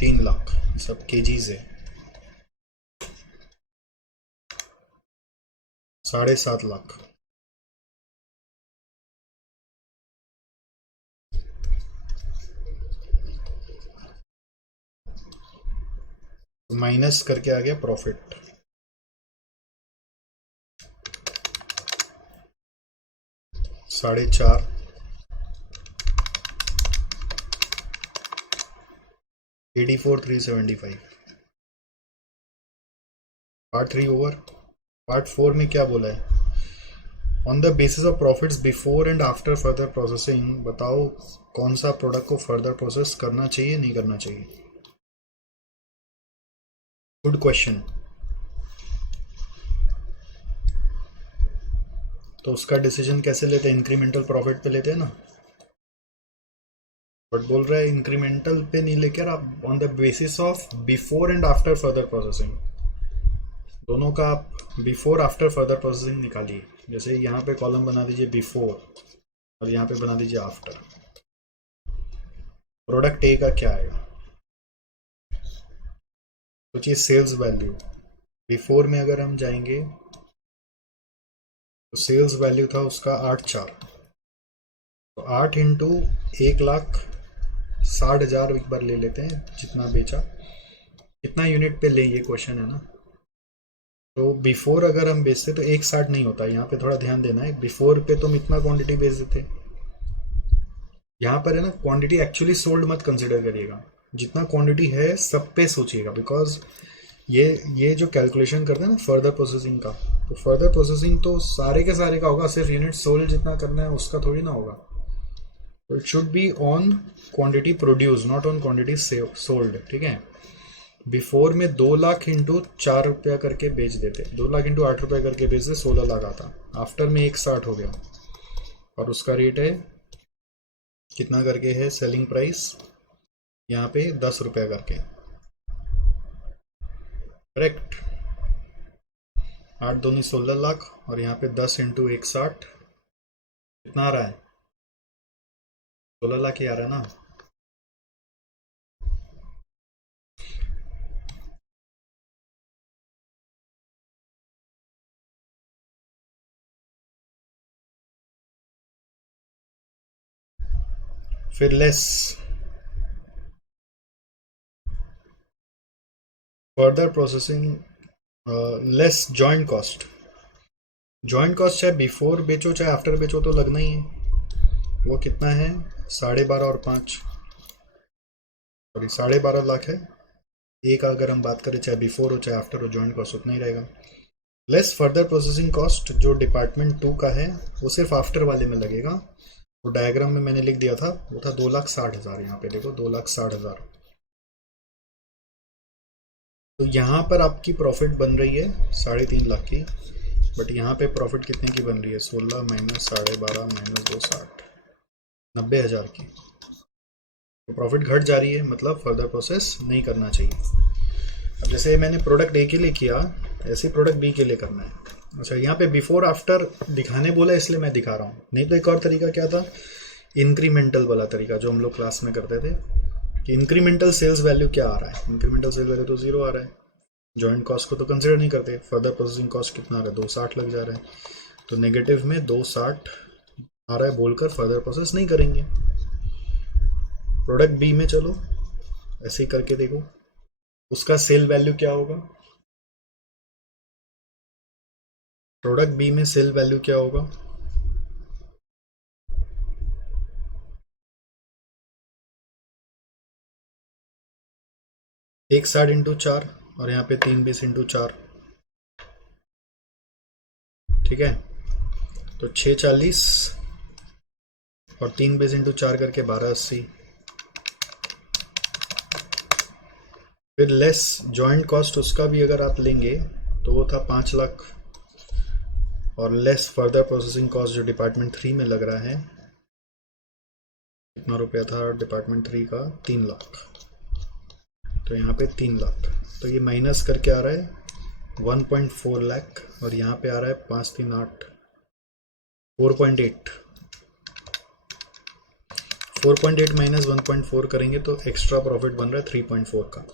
3 लाख. सब केजीज है. 7.5 लाख. माइनस करके आ गया प्रॉफिट. साढ़े 4, 84,375. Part 3 over. पार्ट 4 में क्या बोला है? On the basis of profits before and after further processing, बताओ कौन सा प्रोडक्ट को फर्दर प्रोसेस करना चाहिए नहीं करना चाहिए. Good question. तो उसका डिसीजन कैसे लेते हैं? इंक्रीमेंटल प्रॉफिट पे लेते हैं ना. बट बोल रहा है इंक्रीमेंटल पे नहीं लेकर आप on the basis of before and after further processing, दोनों का आप बिफोर आफ्टर फर्दर प्रोसेसिंग निकालिए. जैसे यहाँ पे कॉलम बना दीजिए बिफोर और यहाँ पे बना दीजिए आफ्टर. प्रोडक्ट ए का क्या आएगा? सोचिए सेल्स वैल्यू. बिफोर में अगर हम जाएंगे तो सेल्स वैल्यू था उसका 8,4, तो 8 इंटू 1,60,000 एक बार ले लेते हैं जितना बेचा. कितना यूनिट पे ले, ये क्वेश्चन है ना. तो बिफोर अगर हम बेचते तो 1,60 नहीं होता. यहाँ पे थोड़ा ध्यान देना है. बिफोर पे तुम इतना क्वांटिटी बेच देते. यहाँ पर है ना, क्वांटिटी एक्चुअली सोल्ड मत कंसिडर करिएगा. जितना क्वांटिटी है सब पे सोचिएगा. बिकॉज ये जो कैलकुलेशन करते हैं ना फर्दर प्रोसेसिंग का, तो फर्दर प्रोसेसिंग तो सारे के सारे का होगा. सिर्फ यूनिट सोल्ड जितना करना है उसका थोड़ी ना होगा. तो it should be on quantity produce, not on quantity sold, ठीक है. बिफोर में 2 लाख इंटू 4 रुपया करके बेच देते. 2 लाख इंटू 8 रुपया करके बेचते 16 लाख आता. आफ्टर में 1,60 हो गया और उसका रेट है कितना करके है? सेलिंग प्राइस यहाँ पे 10 रुपया करके, करेक्ट. 8 दूनी 16 लाख और यहाँ पे 10 इंटू 1,60 कितना आ रहा है? 16 लाख ही आ रहा है ना. फिर less further processing, less joint cost. Joint cost चाहे बिफोर बेचो चाहे आफ्टर बेचो तो लगना ही है. वो कितना है? 12.5 और 5, सॉरी 12.5 लाख है. एक अगर हम बात करें चाहे बिफोर हो चाहे आफ्टर हो, जॉइंट कॉस्ट उतना ही रहेगा. लेस फर्दर प्रोसेसिंग कॉस्ट जो डिपार्टमेंट 2 का है वो सिर्फ आफ्टर वाले में लगेगा. वो डायग्राम में मैंने लिख दिया था, वो था 2,60,000. यहाँ पे देखो 2,60,000. तो यहाँ पर आपकी प्रॉफिट बन रही है 3.5 लाख की. बट यहाँ पे प्रॉफिट कितने की बन रही है? 16 माइनस 12.5 माइनस 260, 90,000 की. तो प्रॉफिट घट जा रही है, मतलब फर्दर प्रोसेस नहीं करना चाहिए. अब जैसे मैंने प्रोडक्ट ए के लिए किया, ऐसे प्रोडक्ट बी के लिए करना है. अच्छा, यहाँ पे बिफोर आफ्टर दिखाने बोला इसलिए मैं दिखा रहा हूँ, नहीं तो एक और तरीका क्या था, इंक्रीमेंटल वाला तरीका जो हम लोग क्लास में करते थे कि इंक्रीमेंटल सेल्स वैल्यू क्या आ रहा है, इंक्रीमेंटल सेल्स वैल्यू तो जीरो आ रहा है, जॉइंट कॉस्ट को तो कंसिडर नहीं करते, फर्दर प्रोसेसिंग कॉस्ट कितना आ रहा है, 260 लग जा रहा है, तो नेगेटिव में 260 आ रहा है बोलकर फर्दर प्रोसेस नहीं करेंगे। प्रोडक्ट बी में चलो ऐसे ही करके देखो, उसका सेल वैल्यू क्या होगा, प्रोडक्ट बी में सेल वैल्यू क्या होगा, एक 60 इंटू 4 और यहाँ पे 3 20 इंटू 4, ठीक है, तो 640 और 3 20 इंटू 4 करके 1280, फिर लेस जॉइंट कॉस्ट उसका भी अगर आप लेंगे तो वो था 5 लाख, और लेस फर्दर प्रोसेसिंग कॉस्ट जो डिपार्टमेंट 3 में लग रहा है, कितना रुपया था डिपार्टमेंट 3 का, 3 लाख, तो यहाँ पे 3 लाख, तो ये माइनस करके आ रहा है 1.4 लाख, और यहाँ पे आ रहा है 538 4.8, 4.8 माइनस 1.4 करेंगे तो एक्स्ट्रा प्रॉफिट बन रहा है 3.4 का।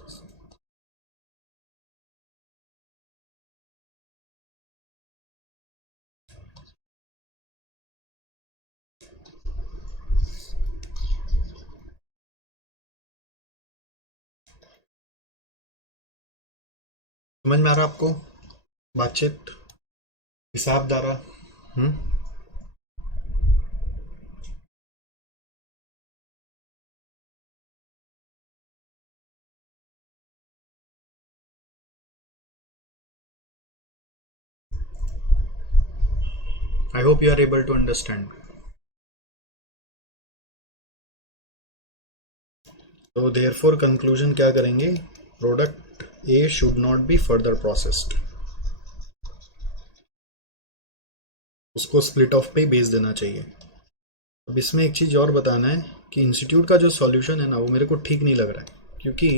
समझ में आ रहा आपको बातचीत, हिसाबदारा? Hmm. I hope you are able to understand. तो देयरफॉर कंक्लूजन क्या करेंगे, product A should not be further processed, उसको स्प्लिट ऑफ पे ही बेच देना चाहिए। अब इसमें एक चीज़ और बताना है कि इंस्टीट्यूट का जो सॉल्यूशन है ना वो मेरे को ठीक नहीं लग रहा है, क्योंकि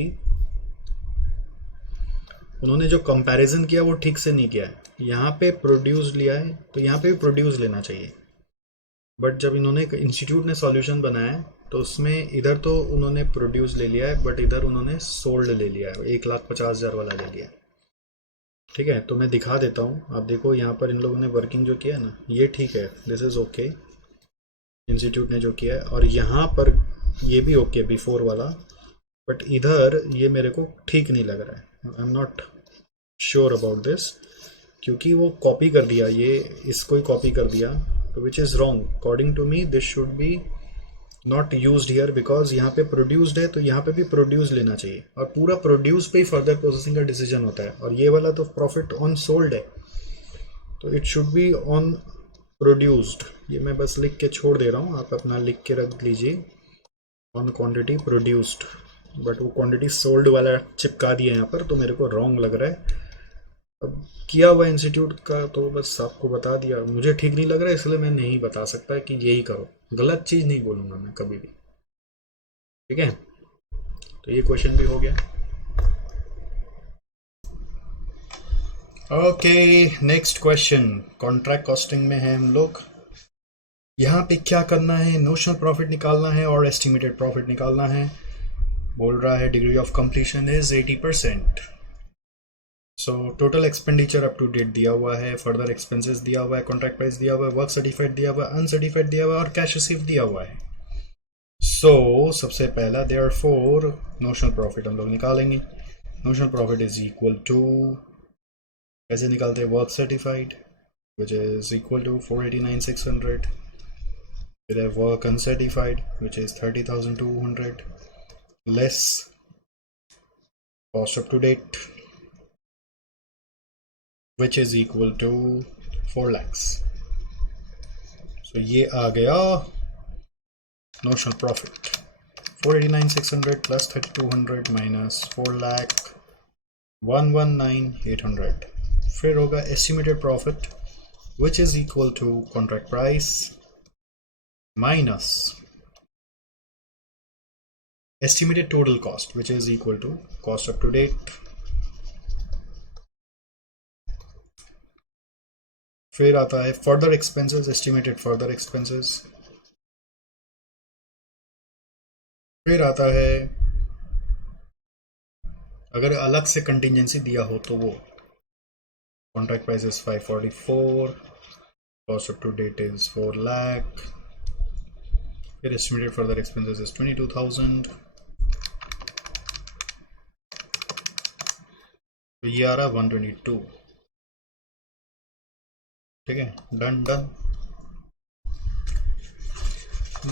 उन्होंने जो कंपैरिजन किया वो ठीक से नहीं किया है। यहाँ पे प्रोड्यूस लिया है तो यहाँ पे भी प्रोड्यूस लेना चाहिए, बट जब इन्होंने इंस्टीट्यूट ने सॉल्यूशन बनाया है तो उसमें इधर तो उन्होंने प्रोड्यूस ले लिया है, बट इधर उन्होंने सोल्ड ले लिया है, 1,50,000 वाला ले लिया है। ठीक है, तो मैं दिखा देता हूँ, आप देखो यहाँ पर इन लोगों ने वर्किंग जो किया है ना, ये ठीक है, दिस इज़ ओके, इंस्टीट्यूट ने जो किया है, और यहाँ पर ये भी ओके बिफोर वाला, बट इधर ये मेरे को ठीक नहीं लग रहा है, I am not sure about this, क्योंकि वो कॉपी कर दिया, ये इसको ही कॉपी कर दिया, तो which is wrong according to me, this should be not used here, because यहाँ पे प्रोड्यूस्ड है तो यहाँ पे भी प्रोड्यूस लेना चाहिए, और पूरा प्रोड्यूस पे ही फर्दर प्रोसेसिंग का डिसीजन होता है, और ये वाला तो प्रॉफिट ऑन सोल्ड है, तो it should be on produced. ये मैं बस लिख के छोड़ दे रहा हूँ, आप अपना लिख के रख लीजिए, ऑन क्वांटिटी प्रोड्यूस्ड, बट वो क्वांटिटी सोल्ड वाला चिपका दिया यहाँ पर, तो मेरे को रॉन्ग लग रहा है। अब किया हुआ इंस्टीट्यूट का तो बस आपको बता दिया, मुझे ठीक नहीं लग रहा है इसलिए मैं नहीं बता सकता कि यही करो, गलत चीज़ नहीं बोलूँगा मैं कभी भी, ठीक है, तो ये क्वेश्चन भी हो गया। Okay, next question, contract costing में है हम लोग। यहाँ पे क्या करना है, नोशनल प्रॉफिट निकालना है और एस्टिमेटेड प्रॉफिट निकालना है। बोल रहा है degree of completion is 80%। So total expenditure up to date दिया हुआ है, फर्दर एक्सपेंसेस दिया हुआ है, कॉन्ट्रैक्ट प्राइस दिया हुआ है, वर्क सर्टिफाइड दिया हुआ है, अनसर्टिफाइड दिया हुआ है, और कैश रिसीव दिया हुआ है। सो सबसे पहला देयरफॉर नोशनल प्रॉफिट हम लोग निकालेंगे। Notional profit is equal to, कैसे निकालते हैं, work certified which is equal to 489,600, फिर है work uncertified which is 30,200 less cost up to date which is equal to 4 lakhs। so ये आ गया notional profit, 489,600 plus 3,200 minus 4 lakh 119,800। फिर होगा estimated profit which is equal to contract price minus estimated total cost which is equal to cost up to date फिर आता है further expenses, estimated further expenses. फिर आता है अगर अलग से कंटिजेंसी दिया हो तो वो contract price is 544, cost up to date is 4 lakh, फिर एस्टिमेटेड फर्दर एक्सपेंसेस इज 22,000। तो ये आ रहा 122। ठीक है, डन डन,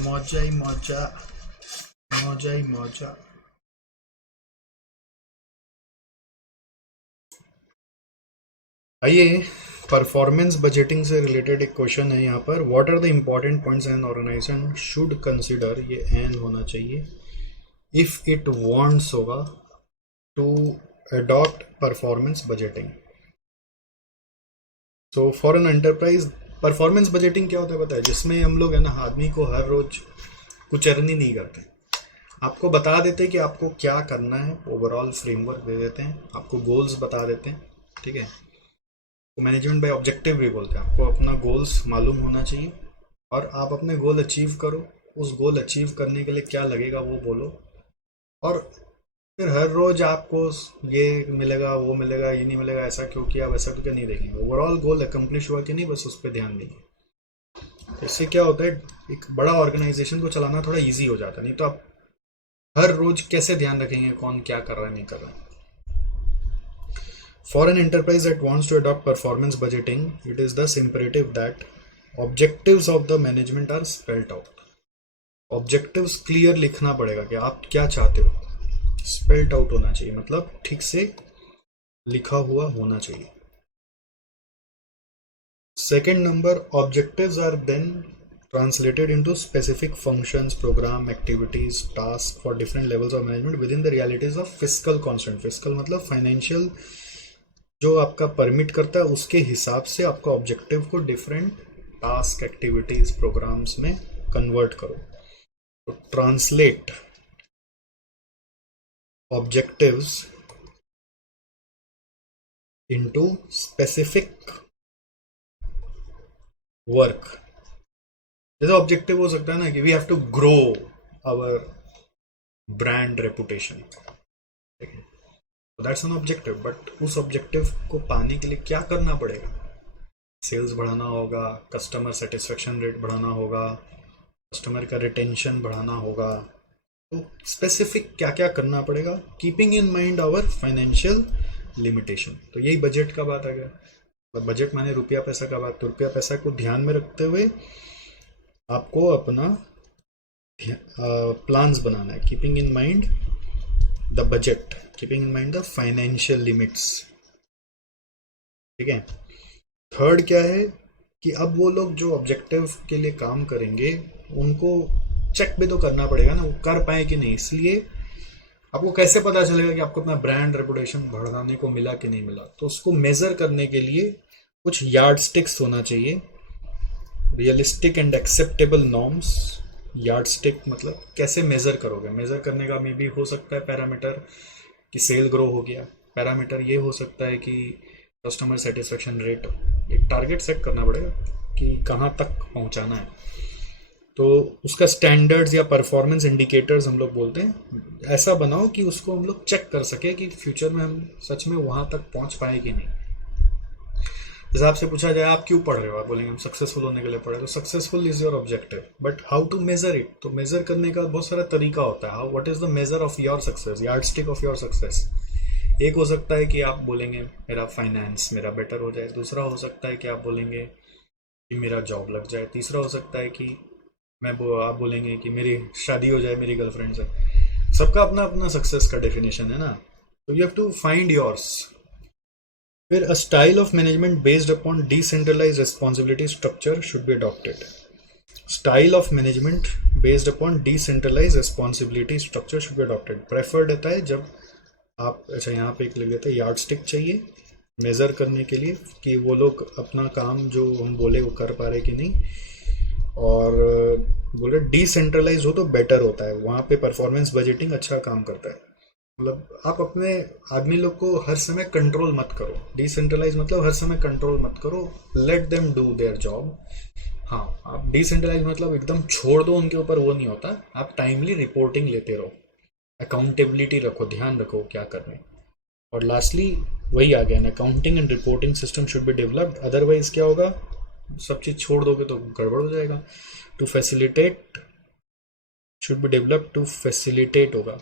मौजा ही मौजा, मौजा ही मौजा। आइए, परफॉर्मेंस बजटिंग से रिलेटेड एक क्वेश्चन है यहाँ पर। What are the important points an organisation should consider, ये एन होना चाहिए, इफ इट वांट्स होगा to adopt performance budgeting. So for an enterprise performance budgeting क्या होता है पता है, जिसमें हम लोग है ना आदमी को हर रोज कुछ अर्न ही नहीं करते, आपको बता देते हैं कि आपको क्या करना है, ओवरऑल फ्रेमवर्क दे देते हैं, आपको गोल्स बता देते हैं। ठीक है, तो मैनेजमेंट बाय ऑब्जेक्टिव भी बोलते हैं, आपको अपना गोल्स मालूम होना चाहिए और आप अपने गोल अचीव करो। उस गोल अचीव करने के लिए क्या लगेगा वो बोलो, और फिर हर रोज आपको ये मिलेगा वो मिलेगा ये नहीं मिलेगा, ऐसा क्यों किया वैसा क्यों किया नहीं देखेंगे, ओवरऑल गोल अकम्प्लिश हुआ कि नहीं बस उस पर ध्यान देंगे। तो इससे क्या होता है, एक बड़ा ऑर्गेनाइजेशन को चलाना थोड़ा ईजी हो जाता है, नहीं तो आप हर रोज कैसे ध्यान रखेंगे कौन क्या कर रहा है नहीं कर रहा है। For an enterprise that wants to adopt performance budgeting, it is thus imperative that objectives of the management are spelled out. Objectives clear लिखना पड़ेगा कि आप क्या चाहते हो, spelled out होना चाहिए, मतलब ठीक से लिखा हुआ होना चाहिए। Second number, objectives are then translated into specific functions, program, activities, tasks for different levels of management within the realities of fiscal constant. Fiscal मतलब financial जो आपका परमिट करता है उसके हिसाब से आपका ऑब्जेक्टिव को डिफरेंट टास्क, एक्टिविटीज, प्रोग्राम्स में कन्वर्ट करो। तो translate objectives into specific work. जैसे ऑब्जेक्टिव हो सकता है ना कि we have to grow our brand reputation, ठीक है, दैट्स एन ऑब्जेक्टिव, बट उस ऑब्जेक्टिव को पाने के लिए क्या करना पड़ेगा, सेल्स बढ़ाना होगा, कस्टमर सेटिस्फेक्शन रेट बढ़ाना होगा, कस्टमर का रिटेंशन बढ़ाना होगा। तो स्पेसिफिक क्या क्या करना पड़ेगा, keeping in mind our financial limitation. तो यही बजट का बात आ गया। बजट माने रुपया पैसा का बात, तो रुपया पैसा को ध्यान में रखते हुए आपको अपना प्लान्स बनाना है, keeping in mind the budget, keeping in mind the financial limits. ठीक है, थर्ड क्या है कि अब वो लोग जो ऑब्जेक्टिव के लिए काम करेंगे उनको चेक भी तो करना पड़ेगा ना, वो कर पाए कि नहीं। इसलिए आपको कैसे पता चलेगा कि आपको अपना ब्रांड रेपुटेशन बढ़ाने को मिला कि नहीं मिला, तो उसको मेजर करने के लिए कुछ यार्ड स्टिक्स होना चाहिए, realistic and acceptable norms. Yard stick मतलब कैसे मेजर करोगे, मेजर करने का मे भी हो सकता है पैरामीटर कि सेल ग्रो हो गया, पैरामीटर ये हो सकता है कि कस्टमर सेटिस्फेक्शन रेट, एक टारगेट सेट करना पड़ेगा कि कहाँ तक पहुँचाना है। तो उसका स्टैंडर्ड्स या परफॉर्मेंस इंडिकेटर्स हम लोग बोलते हैं, ऐसा बनाओ कि उसको हम लोग चेक कर सके कि फ्यूचर में हम सच में वहाँ तक पहुँच पाए कि नहीं। जैसे आपसे पूछा जाए आप क्यों पढ़ रहे हो, आप बोलेंगे हम सक्सेसफुल होने के लिए पढ़े, तो successful is your objective, but how to measure it, तो मेजर करने का बहुत सारा तरीका होता है। How, what is the measure of your success, yardstick of your success. एक हो सकता है कि आप बोलेंगे मेरा फाइनेंस मेरा बेटर हो जाए, दूसरा हो सकता है कि आप बोलेंगे कि मेरा जॉब लग जाए, तीसरा हो सकता है कि आप बोलेंगे कि मेरी शादी हो जाए मेरी गर्लफ्रेंड से। सबका अपना अपना सक्सेस का डेफिनेशन है ना, तो you have to find yours. फिर a style of management based upon decentralised responsibility structure should be adopted. Style of management based upon decentralised responsibility structure should be adopted. Preferred रहता है जब आप, अच्छा यहाँ पे एक लिख लेते हैं, यार्ड स्टिक चाहिए मेज़र करने के लिए कि वो लोग अपना काम जो हम बोले वो कर पा रहे कि नहीं, और बोले डिसेंट्रलाइज हो तो बेटर होता है, वहाँ पे परफॉर्मेंस बजटिंग अच्छा काम करता है। मतलब आप अपने आदमी लोग को हर समय कंट्रोल मत करो, डिसेंट्रलाइज मतलब हर समय कंट्रोल मत करो, let them do their job. हाँ, आप डिसेंट्रलाइज मतलब एकदम छोड़ दो उनके ऊपर, वो नहीं होता। आप टाइमली रिपोर्टिंग लेते रहो, अकाउंटेबिलिटी रखो, ध्यान रखो क्या कर रहे हैं। और लास्टली वही आ गया ना, accounting and reporting system should be developed, otherwise क्या होगा, सब चीज़ छोड़ दोगे तो गड़बड़ हो जाएगा। To facilitate, should be developed to facilitate होगा,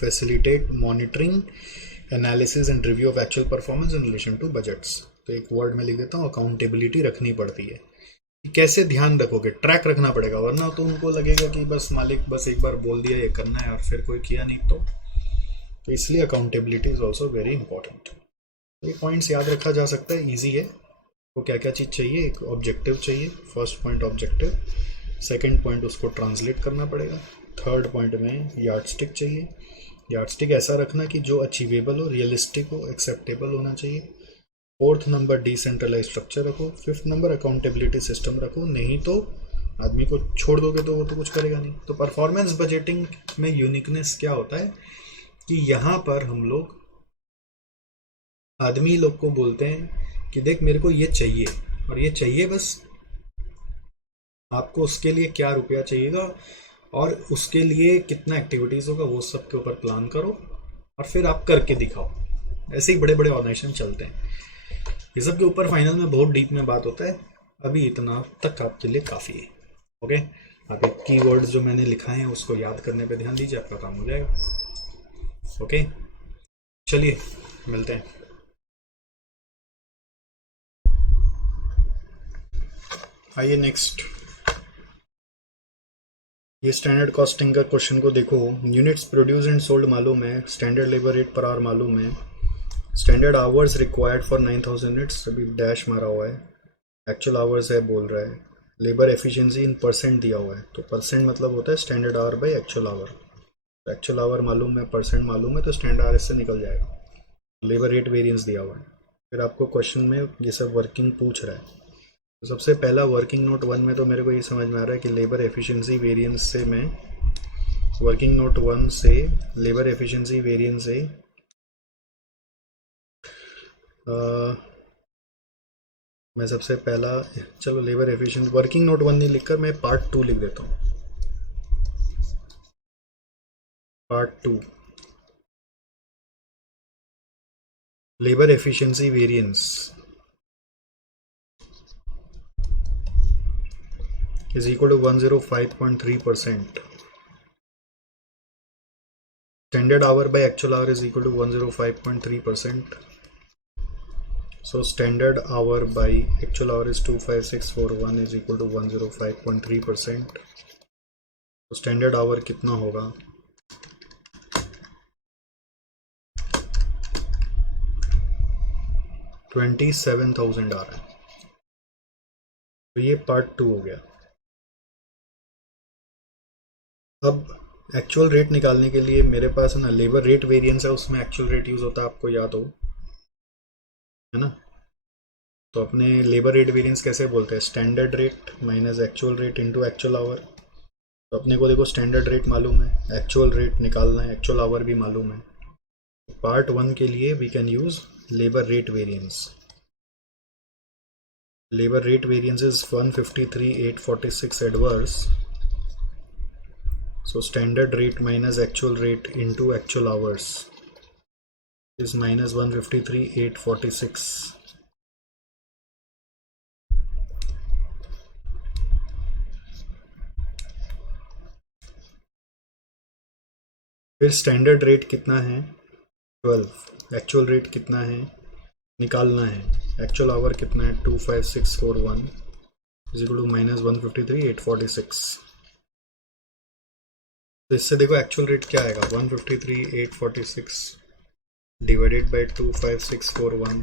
facilitate monitoring, analysis and review of actual performance in relation to budgets. तो एक वर्ड में लिख देता हूँ, अकाउंटेबिलिटी रखनी पड़ती है। कैसे ध्यान रखोगे, ट्रैक रखना पड़ेगा, वरना तो उनको लगेगा कि बस मालिक बस एक बार बोल दिया ये करना है और फिर कोई किया नहीं। तो इसलिए accountability is also very important. ये पॉइंट्स याद रखा जा सकता है, ईजी है। वो क्या क्या चीज़ चाहिए, एक ऑब्जेक्टिव चाहिए, first point objective, second point उसको ट्रांसलेट करना पड़ेगा, थर्ड पॉइंट में यार्डस्टिक चाहिए, यार्डस्टिक ऐसा रखना कि जो अचीवेबल हो, रियलिस्टिक हो, एक्सेप्टेबल होना चाहिए। फोर्थ नंबर डिसेंट्रलाइज स्ट्रक्चर रखो, फिफ्थ नंबर अकाउंटेबिलिटी सिस्टम रखो, नहीं तो आदमी को छोड़ दोगे तो वो तो कुछ करेगा नहीं। तो परफॉर्मेंस बजटिंग में यूनिकनेस क्या होता है कि यहाँ पर हम लोग आदमी लोग को बोलते हैं कि देख मेरे को ये चाहिए और ये चाहिए बस, आपको उसके लिए क्या रुपया चाहिएगा और उसके लिए कितना एक्टिविटीज़ होगा वो सब के ऊपर प्लान करो और फिर आप करके दिखाओ। ऐसे ही बड़े बड़े ऑर्गेनाइजेशन चलते हैं। ये सब के ऊपर फाइनल में बहुत डीप में बात होता है, अभी इतना तक आपके लिए काफ़ी है। ओके, आप एक कीवर्ड्स जो मैंने लिखा है उसको याद करने पे ध्यान दीजिए, आपका काम हो जाएगा। ओके, चलिए मिलते हैं। आइए नेक्स्ट, ये स्टैंडर्ड कॉस्टिंग का क्वेश्चन को देखो। यूनिट्स प्रोड्यूस एंड सोल्ड मालूम है, standard labour rate per hour मालूम है, standard hours required for 9000 units, अभी डैश मारा हुआ है, एक्चुअल आवर्स है बोल रहा है, लेबर एफिशिएंसी इन परसेंट दिया हुआ है, तो परसेंट मतलब होता है standard our by actual our. Actual our मालूम है, परसेंट मालूम है, तो स्टैंडर्ड आवर से निकल जाएगा। लेबर रेट वेरिएंस दिया हुआ है, फिर आपको क्वेश्चन में ये सब वर्किंग पूछ रहा है। तो सबसे पहला वर्किंग नोट 1 में तो मेरे को ये समझ में आ रहा है कि लेबर एफिशिएंसी वेरिएंस से मैं वर्किंग नोट 1 से लेबर एफिशिएंसी वेरिएंस से मैं सबसे पहला, चलो लेबर एफिशिएंसी वर्किंग नोट 1 नहीं लिखकर मैं पार्ट 2 लिख देता हूँ। Part 2 labour efficiency variance is equal to 105.3%. Standard hour by actual hour is equal to 105.3%. So standard hour by actual hour is 25641 is equal to 105.3%. तो स्टैंडर्ड आवर कितना होगा, 27,000 आ रहा है। तो ये पार्ट 2 हो गया। अब एक्चुअल रेट निकालने के लिए मेरे पास है ना, लेबर रेट वेरिएंस है, उसमें एक्चुअल रेट यूज होता है, आपको याद हो, है ना। तो अपने लेबर रेट वेरिएंस कैसे बोलते हैं, standard rate minus actual rate into actual our. तो अपने को देखो स्टैंडर्ड रेट मालूम है, एक्चुअल रेट निकालना है, एक्चुअल आवर भी मालूम है। पार्ट 1 के लिए we can use labour rate variance. Labour rate variance is 153,846 adverse. So standard rate minus actual rate into actual hours is minus 153,846. फिर स्टैंडर्ड रेट कितना है 12, एक्चुअल रेट कितना है निकालना है, एक्चुअल आवर कितना है 25641 इज इक्वल टू माइनस 153,846। तो इससे देखो एक्चुअल रेट क्या आएगा, 153,846 डिवाइडेड बाई 25641,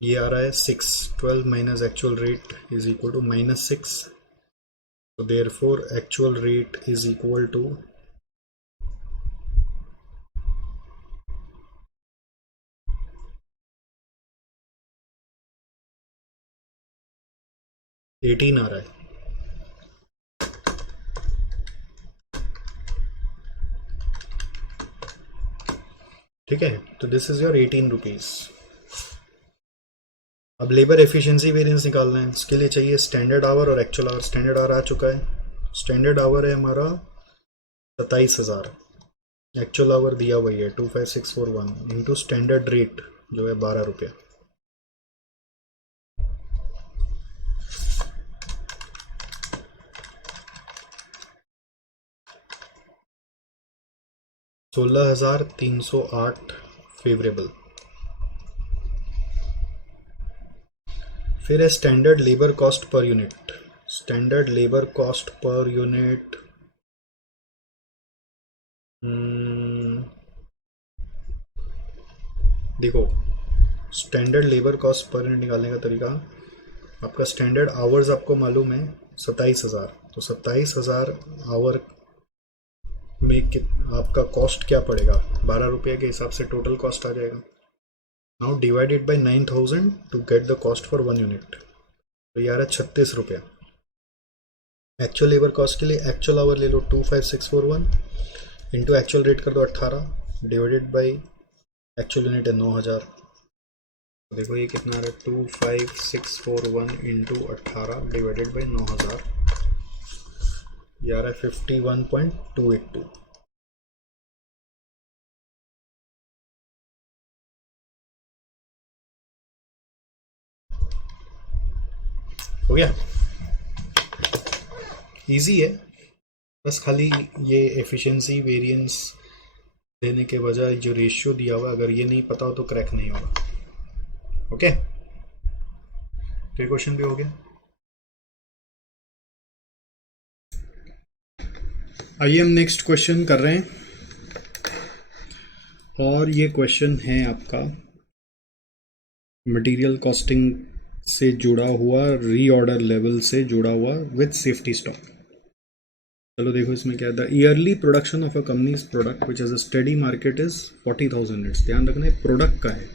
ये आ रहा है 6। 12 minus actual rate is equal to minus 6। So therefore actual rate is equal to 18 आ रहा है। ठीक है, तो दिस इज योर 18 रुपीज़। अब लेबर एफिशिएंसी वेरिएंस निकालना है, इसके लिए चाहिए स्टैंडर्ड आवर और एक्चुअल आवर। स्टैंडर्ड आवर आ चुका है, स्टैंडर्ड आवर है हमारा 27,000, एक्चुअल आवर दिया हुआ है 25641 इंटू स्टैंडर्ड रेट जो है 12 रुपये। $16,308 फेवरेबल। फिर है standard labour cost per unit. Standard labour cost per unit देखो, standard labour cost per unit निकालने का तरीका, आपका स्टैंडर्ड आवर्स आपको मालूम है 27,000, तो 27,000 आवर में आपका कॉस्ट क्या पड़ेगा, 12 रुपये के हिसाब से टोटल कॉस्ट आ जाएगा। Now divided by 9,000 to get the cost for 1 unit, तो ये आ रहा है 36 रुपया। एक्चुअल लेबर कॉस्ट के लिए एक्चुअल आवर ले लो 25641 इंटू एक्चुअल रेट कर दो 18 डिवाइडेड बाई एक्चुअल यूनिट है 9,000। तो देखो ये कितना आ रहा है 25641 इंटू 18 डिवाइडेड बाई 9,000, ये आ रहा है 51.282। हो गया, इजी है। बस खाली ये एफिशिएंसी वेरिएंस देने के बजाय जो रेशियो दिया हुआ, अगर ये नहीं पता हो तो क्रैक नहीं होगा। ओके, तो ये क्वेश्चन भी हो गया। आइए हम नेक्स्ट क्वेश्चन कर रहे हैं, और ये क्वेश्चन है आपका मटेरियल कॉस्टिंग से जुड़ा हुआ, रीऑर्डर लेवल से जुड़ा हुआ विद सेफ्टी स्टॉक। चलो देखो इसमें क्या था, yearly production of a companies product which is a study market is 40,000 units. ध्यान रखना है प्रोडक्ट का है,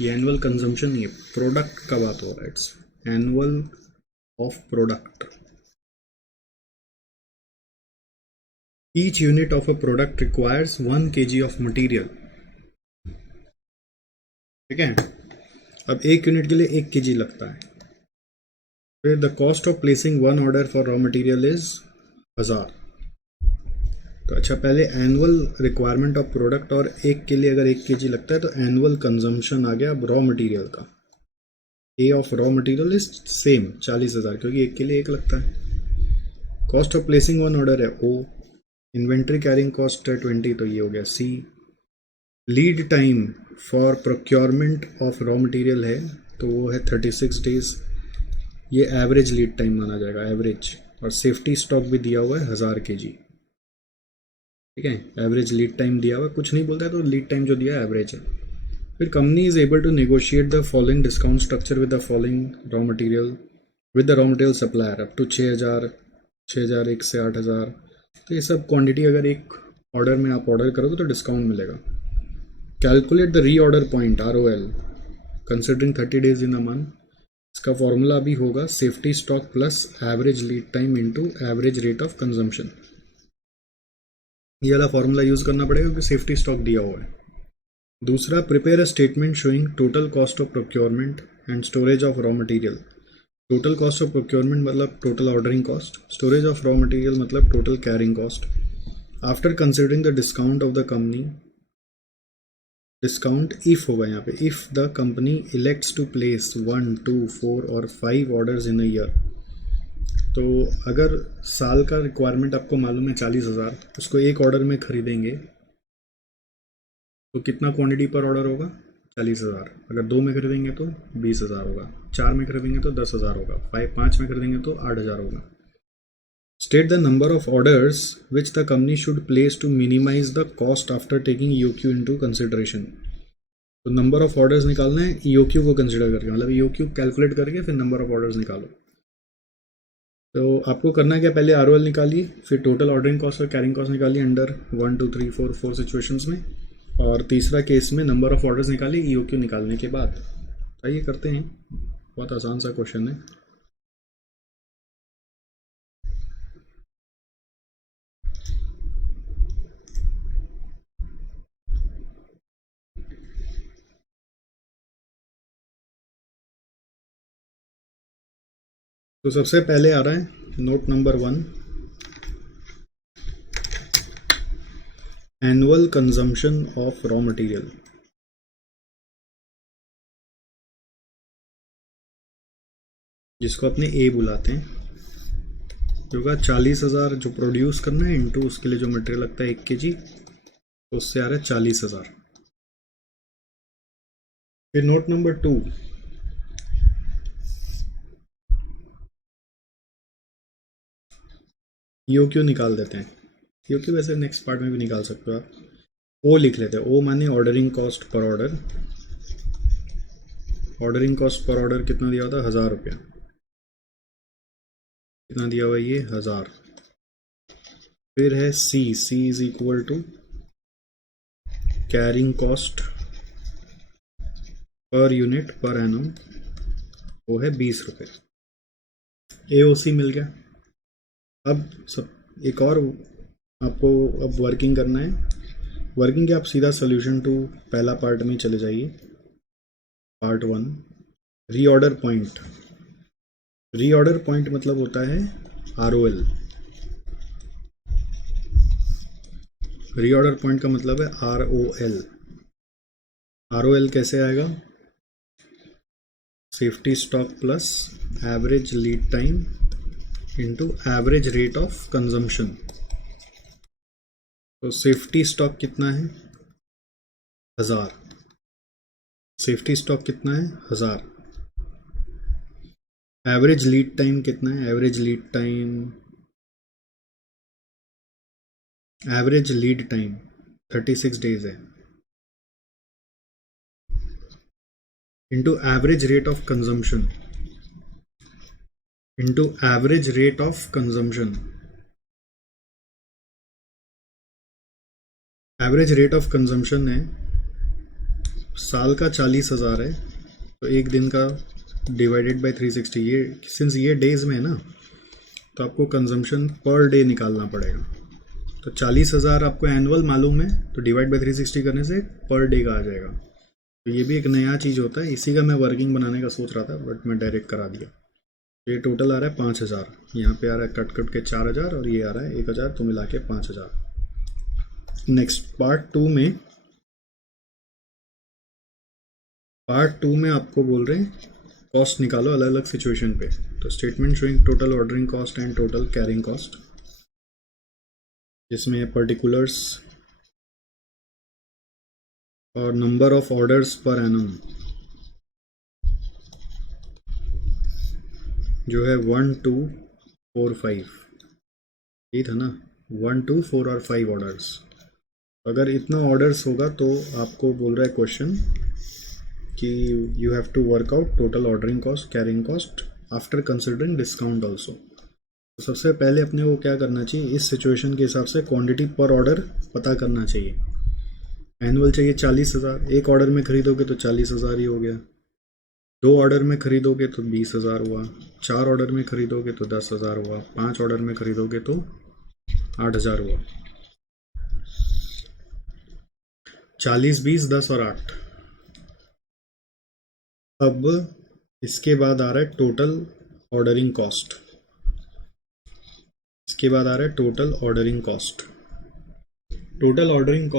ये एनुअल कंजम्पशन नहीं है, प्रोडक्ट का बात हो रहा है, it's annual of product. Each unit of a product requires 1 kg of material. ठीक है, अब एक यूनिट के लिए 1 kg लगता है। फिर the cost of placing 1 order for raw material is 1000। तो अच्छा, पहले एनुअल रिक्वायरमेंट ऑफ प्रोडक्ट, और एक के लिए अगर 1 kg लगता है तो एनुअल कंजम्पशन आ गया अब रॉ मटेरियल का। A of raw material is same 40,000, क्योंकि एक के लिए 1 लगता है। कॉस्ट ऑफ प्लेसिंग 1 ऑर्डर है ओ। इन्वेंट्री कैरिंग कॉस्ट है 20, तो ये हो गया C. Lead time for procurement of raw material है तो वो है 36 डेज, ये एवरेज लीड टाइम माना जाएगा, एवरेज। और सेफ्टी स्टॉक भी दिया हुआ है 1000 kg। ठीक है, एवरेज लीड टाइम दिया हुआ, कुछ नहीं बोलता है तो लीड टाइम जो दिया है एवरेज है। फिर company is able to negotiate the following discount structure with the following raw material, with the raw material supplier up to 6,000, 6,001 से 8,000। तो ये सब क्वांटिटी अगर एक ऑर्डर में आप ऑर्डर करोगे तो डिस्काउंट मिलेगा। कैलकुलेट द री order point ROL considering 30 days in a month. इसका फॉर्मूला भी होगा safety stock plus average lead time into average rate of consumption. ये वाला फॉर्मूला यूज करना पड़ेगा क्योंकि सेफ्टी स्टॉक दिया हुआ है। दूसरा, prepare a statement showing total cost of procurement and storage of raw material. Total cost of procurement मतलब total ordering cost, storage of raw material मतलब total carrying cost. After considering the discount of the company, discount if होगा यहाँ पे, if the company elects to place 1, 2, 4 और 5 ऑर्डर्स इन अ ईयर। तो अगर साल का रिक्वायरमेंट आपको मालूम है 40,000, उसको एक ऑर्डर में खरीदेंगे तो कितना क्वांटिटी पर ऑर्डर होगा 40,000। अगर 2 में खरीदेंगे तो 20,000 होगा, 4 में खरीदेंगे तो 10,000 होगा, 5 में खरीदेंगे तो 8,000 होगा। State the number of orders which the company should place to minimise the cost after taking EOQ into consideration. तो नंबर ऑफ ऑर्डर्स निकालना है EOQ को कंसिडर करके, मतलब EOQ कैलकुलेट करके फिर नंबर ऑफ ऑर्डर्स निकालो। तो आपको करना क्या, पहले ROL निकालिए, फिर टोटल ऑर्डरिंग कॉस्ट और कैरिंग कॉस्ट निकालिए अंडर 1, 2, 3, 4 सिचुएशंस में, और तीसरा केस में नंबर ऑफ ऑर्डर्स निकालिए EOQ निकालने के बाद। आइए करते हैं, बहुत आसान सा क्वेश्चन है। तो सबसे पहले आ रहा है note number 1, annual consumption of raw material. जिसको अपने ए बुलाते हैं, जो का 40,000 जो प्रोड्यूस करना है इंटू उसके लिए जो मटेरियल लगता है 1 kg, तो उससे आ रहा है 40,000। फिर नोट नंबर 2, यो क्यू निकाल देते हैं। यो क्यू वैसे नेक्स्ट पार्ट में भी निकाल सकते हो आप। ओ लिख लेते हैं, ओ माने ordering cost per order. Ordering cost per order कितना दिया होता है, 1000 रुपया। कितना दिया हुआ है ये, 1000। फिर है C, C is equal to carrying cost per unit per annum, वो है 20 रुपये। एओसी मिल गया। अब सब एक और आपको अब वर्किंग करना है। वर्किंग के आप सीधा सोल्यूशन टू पहला पार्ट में चले जाइए। Part 1, reorder point. Reorder point मतलब होता है ROL। रीऑर्डर पॉइंट का मतलब है ROL। ROL कैसे आएगा, safety stock plus average lead time into average rate of consumption. तो सेफ्टी स्टॉक कितना है, 1000। सेफ्टी स्टॉक कितना है, 1000। एवरेज लीड टाइम कितना है, एवरेज लीड टाइम 36 डेज है, into average rate of consumption, into average rate of consumption. Average rate of consumption है, साल का 40,000 है, तो एक दिन का डिवाइडेड बाई 360। ये सिंस ये डेज में है ना, तो आपको कंजम्पशन पर डे निकालना पड़ेगा। तो 40,000 आपको एनुअल मालूम है, तो डिवाइड बाई 360 करने से पर डे का आ जाएगा। तो ये भी एक नया चीज़ होता है, इसी का मैं वर्किंग बनाने का सोच रहा था, बट मैं डायरेक्ट करा दिया। ये टोटल आ रहा है 5,000, यहाँ पे आ रहा है कट कट के 4,000, और ये आ रहा है 1,000, तो मिला के 5,000। नेक्स्ट पार्ट टू में आपको बोल रहे हैं कॉस्ट निकालो अलग अलग सिचुएशन पे। तो statement showing total ordering cost and total carrying cost, जिसमें पर्टिकुलर्स और number of orders per annum जो है 1, 2, 4, 5। ये था ना, 1, 2, 4 और 5 ऑर्डर्स। अगर इतना ऑर्डर्स होगा तो आपको बोल रहा है क्वेश्चन कि you have to work out total ordering cost, carrying cost after considering discount also. तो सबसे पहले अपने को क्या करना चाहिए, इस सिचुएशन के हिसाब से क्वांटिटी पर ऑर्डर पता करना चाहिए। एनुअल चाहिए 40,000, एक ऑर्डर में खरीदोगे तो 40,000 ही हो गया। 2 ऑर्डर में खरीदोगे तो 20,000 हुआ। 4 ऑर्डर में खरीदोगे तो 10,000 हुआ। 5 ऑर्डर में खरीदोगे तो 8,000 हुआ। 40, 20, 10 और 8। अब इसके बाद आ रहा है टोटल ऑर्डरिंग कॉस्ट। इसके बाद आ रहा है total ordering cost. Total ordering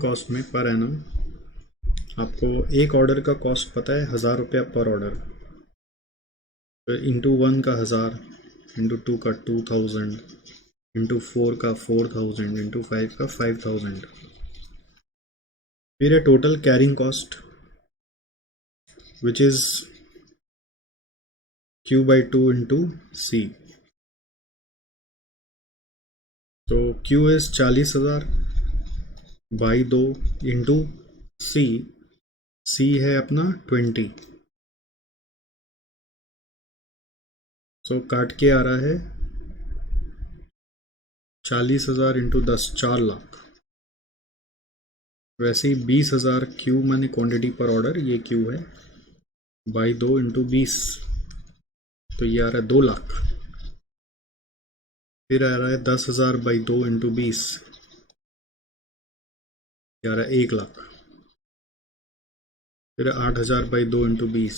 cost में पर एनम आपको एक ऑर्डर का कॉस्ट पता है 1,000 रुपया पर ऑर्डर। तो इंटू 1 का 1,000, इंटू 2 का 2,000, इंटू 4 का 4,000, इंटू 5 का 5,000। फिर है total carrying cost which is Q/2 into C। तो Q is 40,000 by 2 into C। C है अपना 20। सो काट के आ रहा है 40,000 इंटू 10, 4 लाख। वैसे ही 20,000 Q माने क्वांटिटी पर ऑर्डर, ये Q है, बाई 2 इंटू 20, तो ये आ रहा है 2 लाख। फिर आ रहा है 10,000 बाई 2 इंटू 20, ये आ रहा है 1 लाख। फिर 8,000 बाई 2 इंटू 20,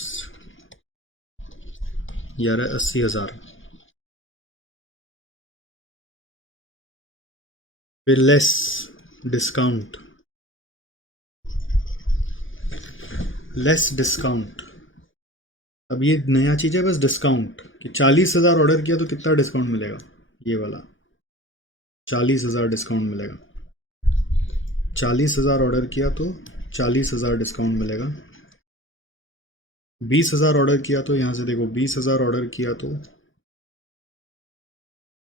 यार 80,000। फिर लेस डिस्काउंट, लेस डिस्काउंट। अब ये नया चीज़ है बस, डिस्काउंट कि 40,000 ऑर्डर किया तो कितना डिस्काउंट मिलेगा, ये वाला 40,000 डिस्काउंट मिलेगा। 40,000 ऑर्डर किया तो 40,000 डिस्काउंट मिलेगा। 20,000 ऑर्डर किया तो यहाँ से देखो 20,000 ऑर्डर किया तो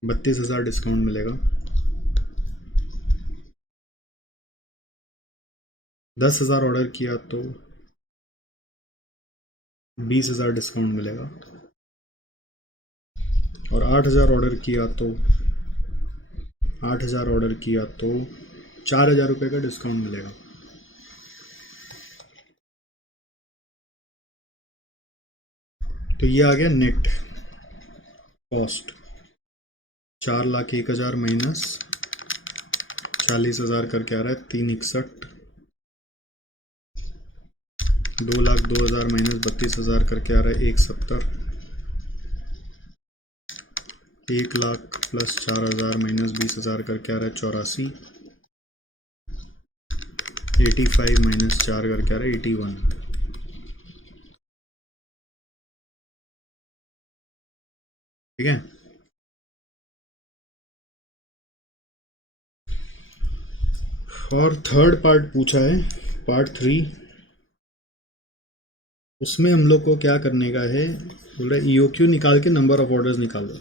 32,000 डिस्काउंट मिलेगा। 10,000 ऑर्डर किया तो 20,000 डिस्काउंट मिलेगा। और 8,000 ऑर्डर किया तो 8,000 ऑर्डर किया तो 4,000 रुपये का डिस्काउंट मिलेगा। तो ये आ गया नेट कॉस्ट, 4,01,000 माइनस 40,000 करके आ रहा है 361। 2,02,000 माइनस 32,000 करके आ रहा है 170। 1,00,000 प्लस 4,000 माइनस 20,000 करके आ रहा है 84। 85 माइनस 4 करके आ रहा है 81। ठीक है। और थर्ड पार्ट पूछा है, पार्ट 3, उसमें हम लोग को क्या करने का है, बोल रहा है EOQ निकाल के नंबर ऑफ ऑर्डर्स निकालो।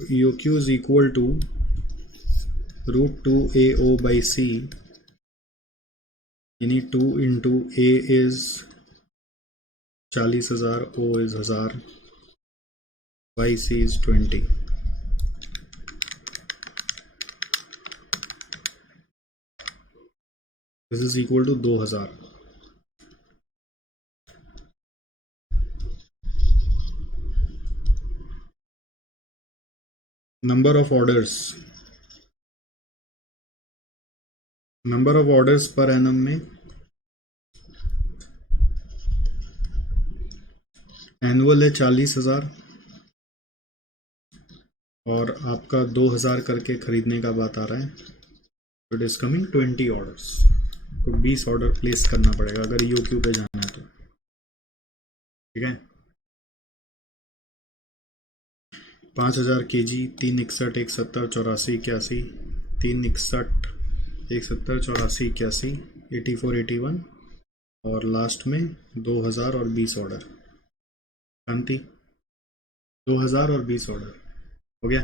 EOQ is equal to √2AO by C, यानी 2 into A is 40,000, O is 1,000, by C is 20। This is equal to 2,000। Number of orders, number of orders per annum में एनुअल है 40,000 और आपका 2,000 करके खरीदने का बात आ रहा है। तो इट इज कमिंग 20 ऑर्डर्स। तो 20 ऑर्डर प्लेस करना पड़ेगा अगर EOQ पे जाना है तो। ठीक है। 5,000 kg, 361, 170, 84, 81, 361, 170, 84, 81, 84, 81 और लास्ट में 2,000 और 20 ऑर्डर। शांति, 2,000 और 20 ऑर्डर हो गया।